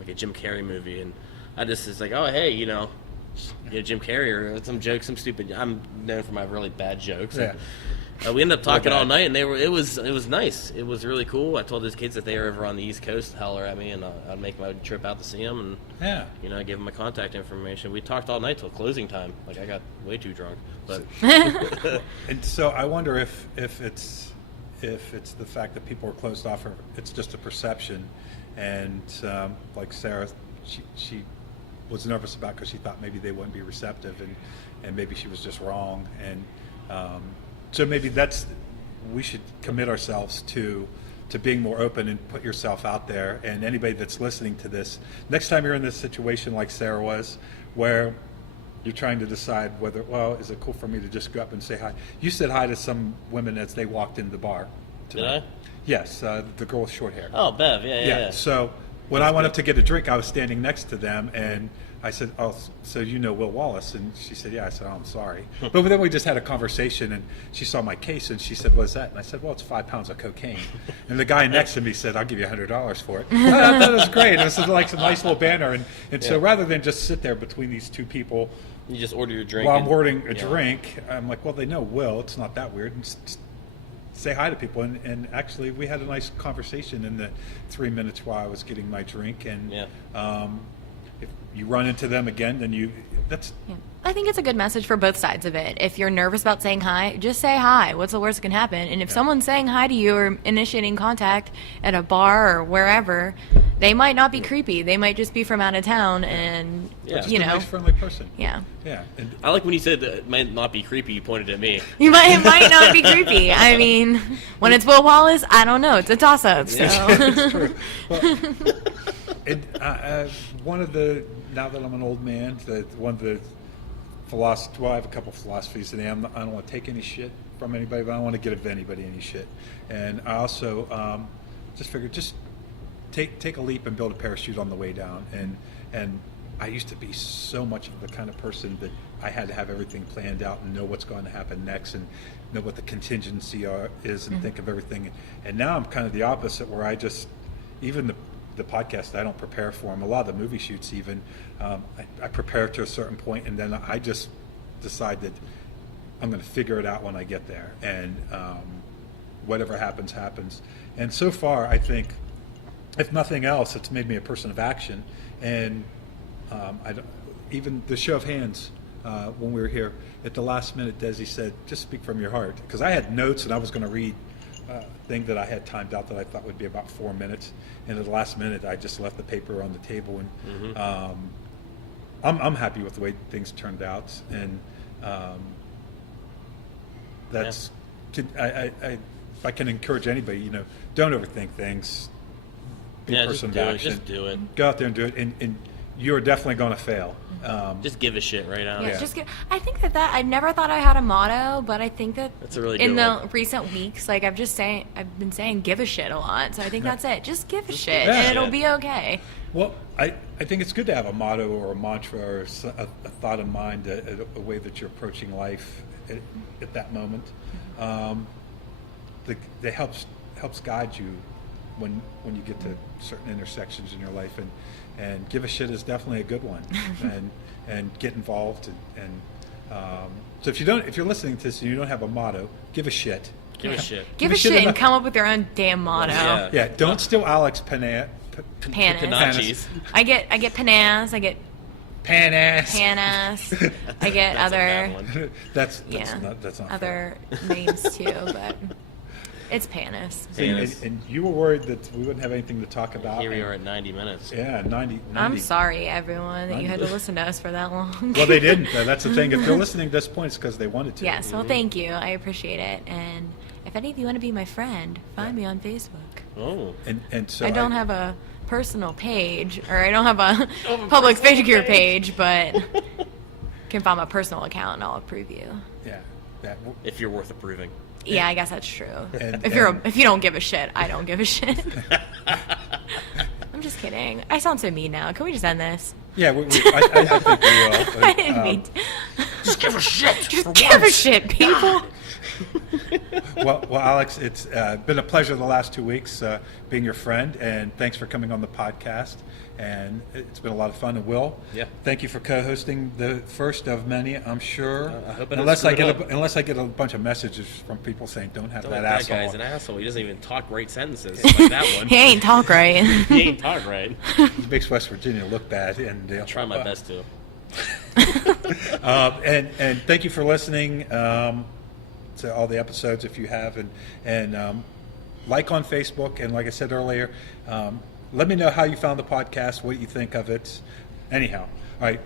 like a Jim Carrey movie, and I just was like, oh hey, Jim Carrey or some jokes, some stupid. I'm known for my really bad jokes. Yeah. And, we ended up talking all night, and it was nice. It was really cool. I told those kids that they were ever on the East Coast, holler at me, and I'd make my trip out to see them, and give them my contact information. We talked all night till closing time. Like I got way too drunk, but and so I wonder if it's the fact that people are closed off, or it's just a perception, and like Sarah, she was nervous about because she thought maybe they wouldn't be receptive, and maybe she was just wrong, and so maybe we should commit ourselves to being more open and put yourself out there. And anybody that's listening to this, next time you're in this situation like Sarah was, where you're trying to decide whether, well, is it cool for me to just go up and say hi? You said hi to some women as they walked in the bar tonight. Did I? Yes, the girl with short hair. Oh, Bev, yeah. So when I went up to get a drink, I was standing next to them, and I said, oh, so you know Will Wallace? And she said, yeah. I said, oh, I'm sorry. But then we just had a conversation, and she saw my case, and she said, what is that? And I said, well, it's 5 pounds of cocaine. And the guy next to me said, I'll give you $100 for it. I thought it was great. It was like some nice little banner. And so rather than just sit there between these two people, you just order your drink. While I'm ordering a drink, I'm like, well, they know Will. It's not that weird. And just say hi to people. And actually, we had a nice conversation in the 3 minutes while I was getting my drink. And if you run into them again, then I think it's a good message for both sides of it. If you're nervous about saying hi, just say hi. What's the worst that can happen? And if someone's saying hi to you or initiating contact at a bar or wherever, they might not be creepy. They might just be from out of town, and just a nice, friendly person. Yeah. And I like when you said that it might not be creepy. You pointed at me. It might not be creepy. I mean, when it's Will Wallace, I don't know. It's a toss-up. So. It's true. Well, one of the, now that I'm an old man, one of the philosophy. Well, I have a couple philosophies today. I don't want to take any shit from anybody, but I don't want to give anybody any shit. And I also just figured, just take a leap and build a parachute on the way down. And I used to be so much of the kind of person that I had to have everything planned out and know what's going to happen next and know what the contingency is and think of everything. And now I'm kind of the opposite, where I just, even the podcast, I don't prepare for them. A lot of the movie shoots even, I prepare to a certain point, and then I just decide that I'm going to figure it out when I get there. And whatever happens, happens. And so far, I think, if nothing else, it's made me a person of action. And even the show of hands, when we were here, at the last minute, Desi said, just speak from your heart. Because I had notes, and I was going to read thing that I had timed out that I thought would be about 4 minutes, and at the last minute I just left the paper on the table, and I'm happy with the way things turned out, and That's, if I can encourage anybody, don't overthink things. Be a just person do of it. action. Just do it. Go out there and do it, and you're definitely going to fail. Just give a shit right now. Yeah, I think that I never thought I had a motto, but I think that That's a really in good the one. recent weeks, like I've been saying give a shit a lot. So I think that's it. Just give a shit, Yeah. and it'll be okay. Well, I think it's good to have a motto or a mantra or a thought in mind, a way that you're approaching life at that moment. That helps guide you when you get to certain intersections in your life, and give a shit is definitely a good one, and get involved and so if you're listening to this and you don't have a motto, give a shit. Give a shit. Give a shit and enough. come up with your own damn motto. Yeah. Yeah, don't steal Alex Panas. Panachis. I get Panas. I get Panas. Panas. I get That's a bad other one. That's yeah not other names too, but it's Panas. fair. And you were worried that we wouldn't have anything to talk about. Here we are at 90 minutes. Yeah, 90. I'm sorry, everyone, that you had to listen to us for that long. Well, they didn't. That's the thing. If they're listening at this point, it's because they wanted to. Yes, well, thank you. I appreciate it. And if any of you want to be my friend, find me on Facebook. Oh. And so I don't have a personal page, or I don't have a public figure page, but you can find my personal account and I'll approve you. Yeah. If you're worth approving. Yeah, I guess that's true. And- If you don't give a shit, I don't give a shit. I'm just kidding. I sound so mean now. Can we just end this? Yeah, I think we will. I didn't mean to. Just give a shit. Just give a shit, people. Well, Alex, it's been a pleasure the last 2 weeks being your friend, and thanks for coming on the podcast. And it's been a lot of fun. And Will, Yeah. thank you for co-hosting the first of many, I'm sure. I hope I don't unless screw it up. unless I get a bunch of messages from people saying, "Don't have that That asshole." guy's an asshole. He doesn't even talk great sentences like that one. He ain't talk right. He ain't talk right. He makes West Virginia look bad, and I'll try my best to. and thank you for listening to all the episodes if you have, and like on Facebook, and like I said earlier, let me know how you found the podcast, what you think of it. Anyhow, all right,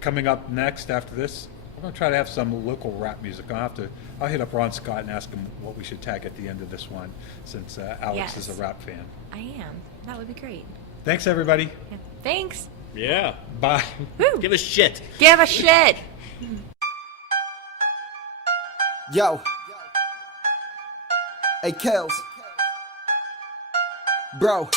coming up next after this, we're going to try to have some local rap music. I'll hit up Ron Scott and ask him what we should tag at the end of this one, since Alex is a Yes. rap fan. I am. That would be great. Thanks, everybody. Yeah. Thanks. Yeah. Bye. Woo. Give a shit. Give a shit. Yo. Hey, Kels. Bro.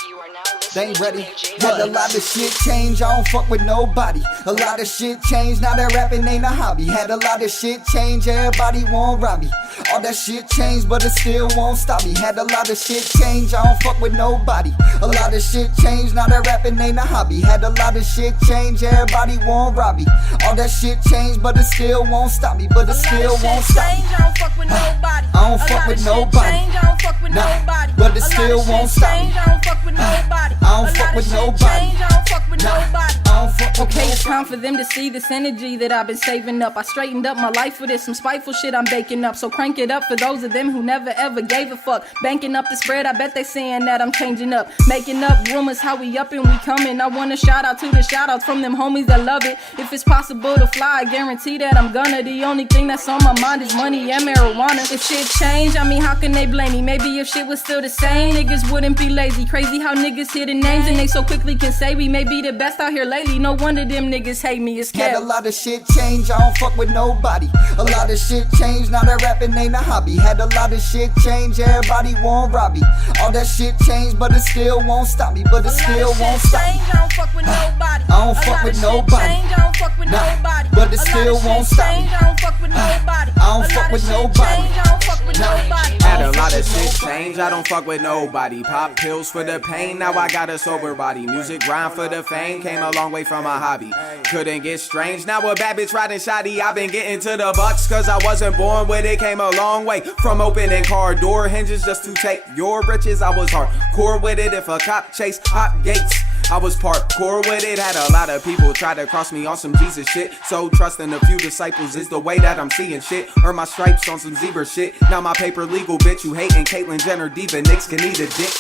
They ain't ready. Had a lot of shit change, I don't fuck with nobody. A lot of shit change, now that rapping ain't a hobby. Had a lot of shit change, everybody won't rob me. All that shit changed, but it still won't stop me. Had a lot of shit change, I don't fuck with nobody. A lot of shit change, now that rapping ain't a hobby. Had a lot of shit change, everybody won't rob me. All that shit changed, but it still won't stop me. But it still won't stop me. I don't fuck with nobody. I don't fuck with nobody. I don't fuck with Nah, nobody. but it still won't stop me. I don't fuck with nobody. I don't fuck with nobody. I don't fuck with Nah, nobody. I don't fuck with Okay, it's nobody. time for them to see this energy that I've been saving up. I straightened up my life for this, some spiteful shit I'm baking up. So crank it up for those of them who never ever gave a fuck. Banking up the spread, I bet they saying that I'm changing up. Making up rumors, how we up and we coming. I want to shout out to the shout outs from them homies that love it. If it's possible to fly, I guarantee that I'm gonna. The only thing that's on my mind is money and marijuana. If shit change, I mean, how can they blame me? Maybe if shit was still the same, niggas wouldn't be lazy. Crazy how niggas hear the names and they so quickly can say we may be the best out here lately. No wonder them niggas hate me. It's Had a Kev. lot of shit change, I don't fuck with nobody. A lot of shit change, now that rapping ain't a hobby. Had a lot of shit change, everybody won't rob me. All that shit changed, but it still won't stop me. But it still won't stop me. I don't fuck with nobody. I don't fuck with nobody. I don't fuck with Nah, nobody. but it still won't stop me. I don't fuck with nobody. I don't fuck with nobody. I don't fuck with nobody. Had a lot of shit change, I don't fuck with nobody. Pop pills for the pain, now I got a sober body. Music grind for the fame, came a long way from a hobby. Couldn't get strange, now a bad bitch riding shoddy. I've been getting to the bucks, cause I wasn't born with it. Came a long way from opening car door hinges just to take your riches. I was hardcore with it, if a cop chased hot gates, I was parkour with it. Had a lot of people try to cross me on some Jesus shit. So trusting a few disciples is the way that I'm seeing shit. Earn my stripes on some zebra shit. Now my paper legal, bitch. You hating Caitlyn Jenner, diva, Knicks can eat a dick.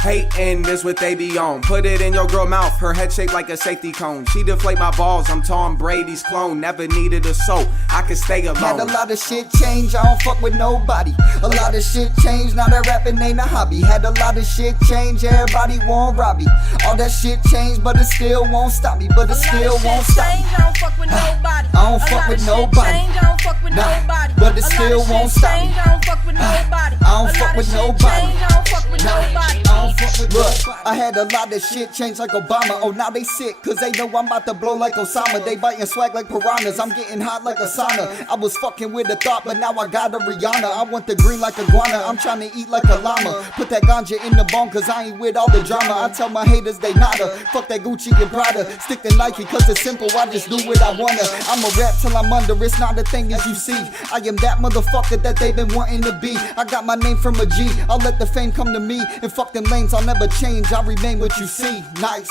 Hating is what they be on. Put it in your girl mouth, her head shaped like a safety cone. She deflate my balls, I'm Tom Brady's clone. Never needed a soul, I could stay alone. Had a lot of shit change, I don't fuck with nobody. A lot of shit change, now that rapping ain't a hobby. Had a lot of shit change, everybody want Robbie. All that shit changed, but it still won't stop me. But it still won't stop me. I don't fuck with nobody. I don't fuck with nobody. I don't fuck with nobody. But it still won't stop me. I don't fuck with nobody. I don't fuck with nobody. I don't fuck with nobody. I don't fuck with nobody. I had a lot of shit change like Obama. Oh, now they sick, cause they know I'm about to blow like Osama. They biting swag like piranhas, I'm getting hot like a sauna. I was fucking with a thought, but now I got a Rihanna. I want the green like iguana, I'm trying to eat like a llama. Put that ganja in the bone, cause I ain't with all the drama. I tell my haters they nada, fuck that Gucci and Prada. Stick to Nike, cause it's simple, I just do what I wanna. I'ma rap till I'm under, it's not a thing as you see. I am that motherfucker that they've been wanting to be. I got my name from a G, I'll let the fame come to me. And fuck them lanes, I'll never change, I'll remain what you see. Nice.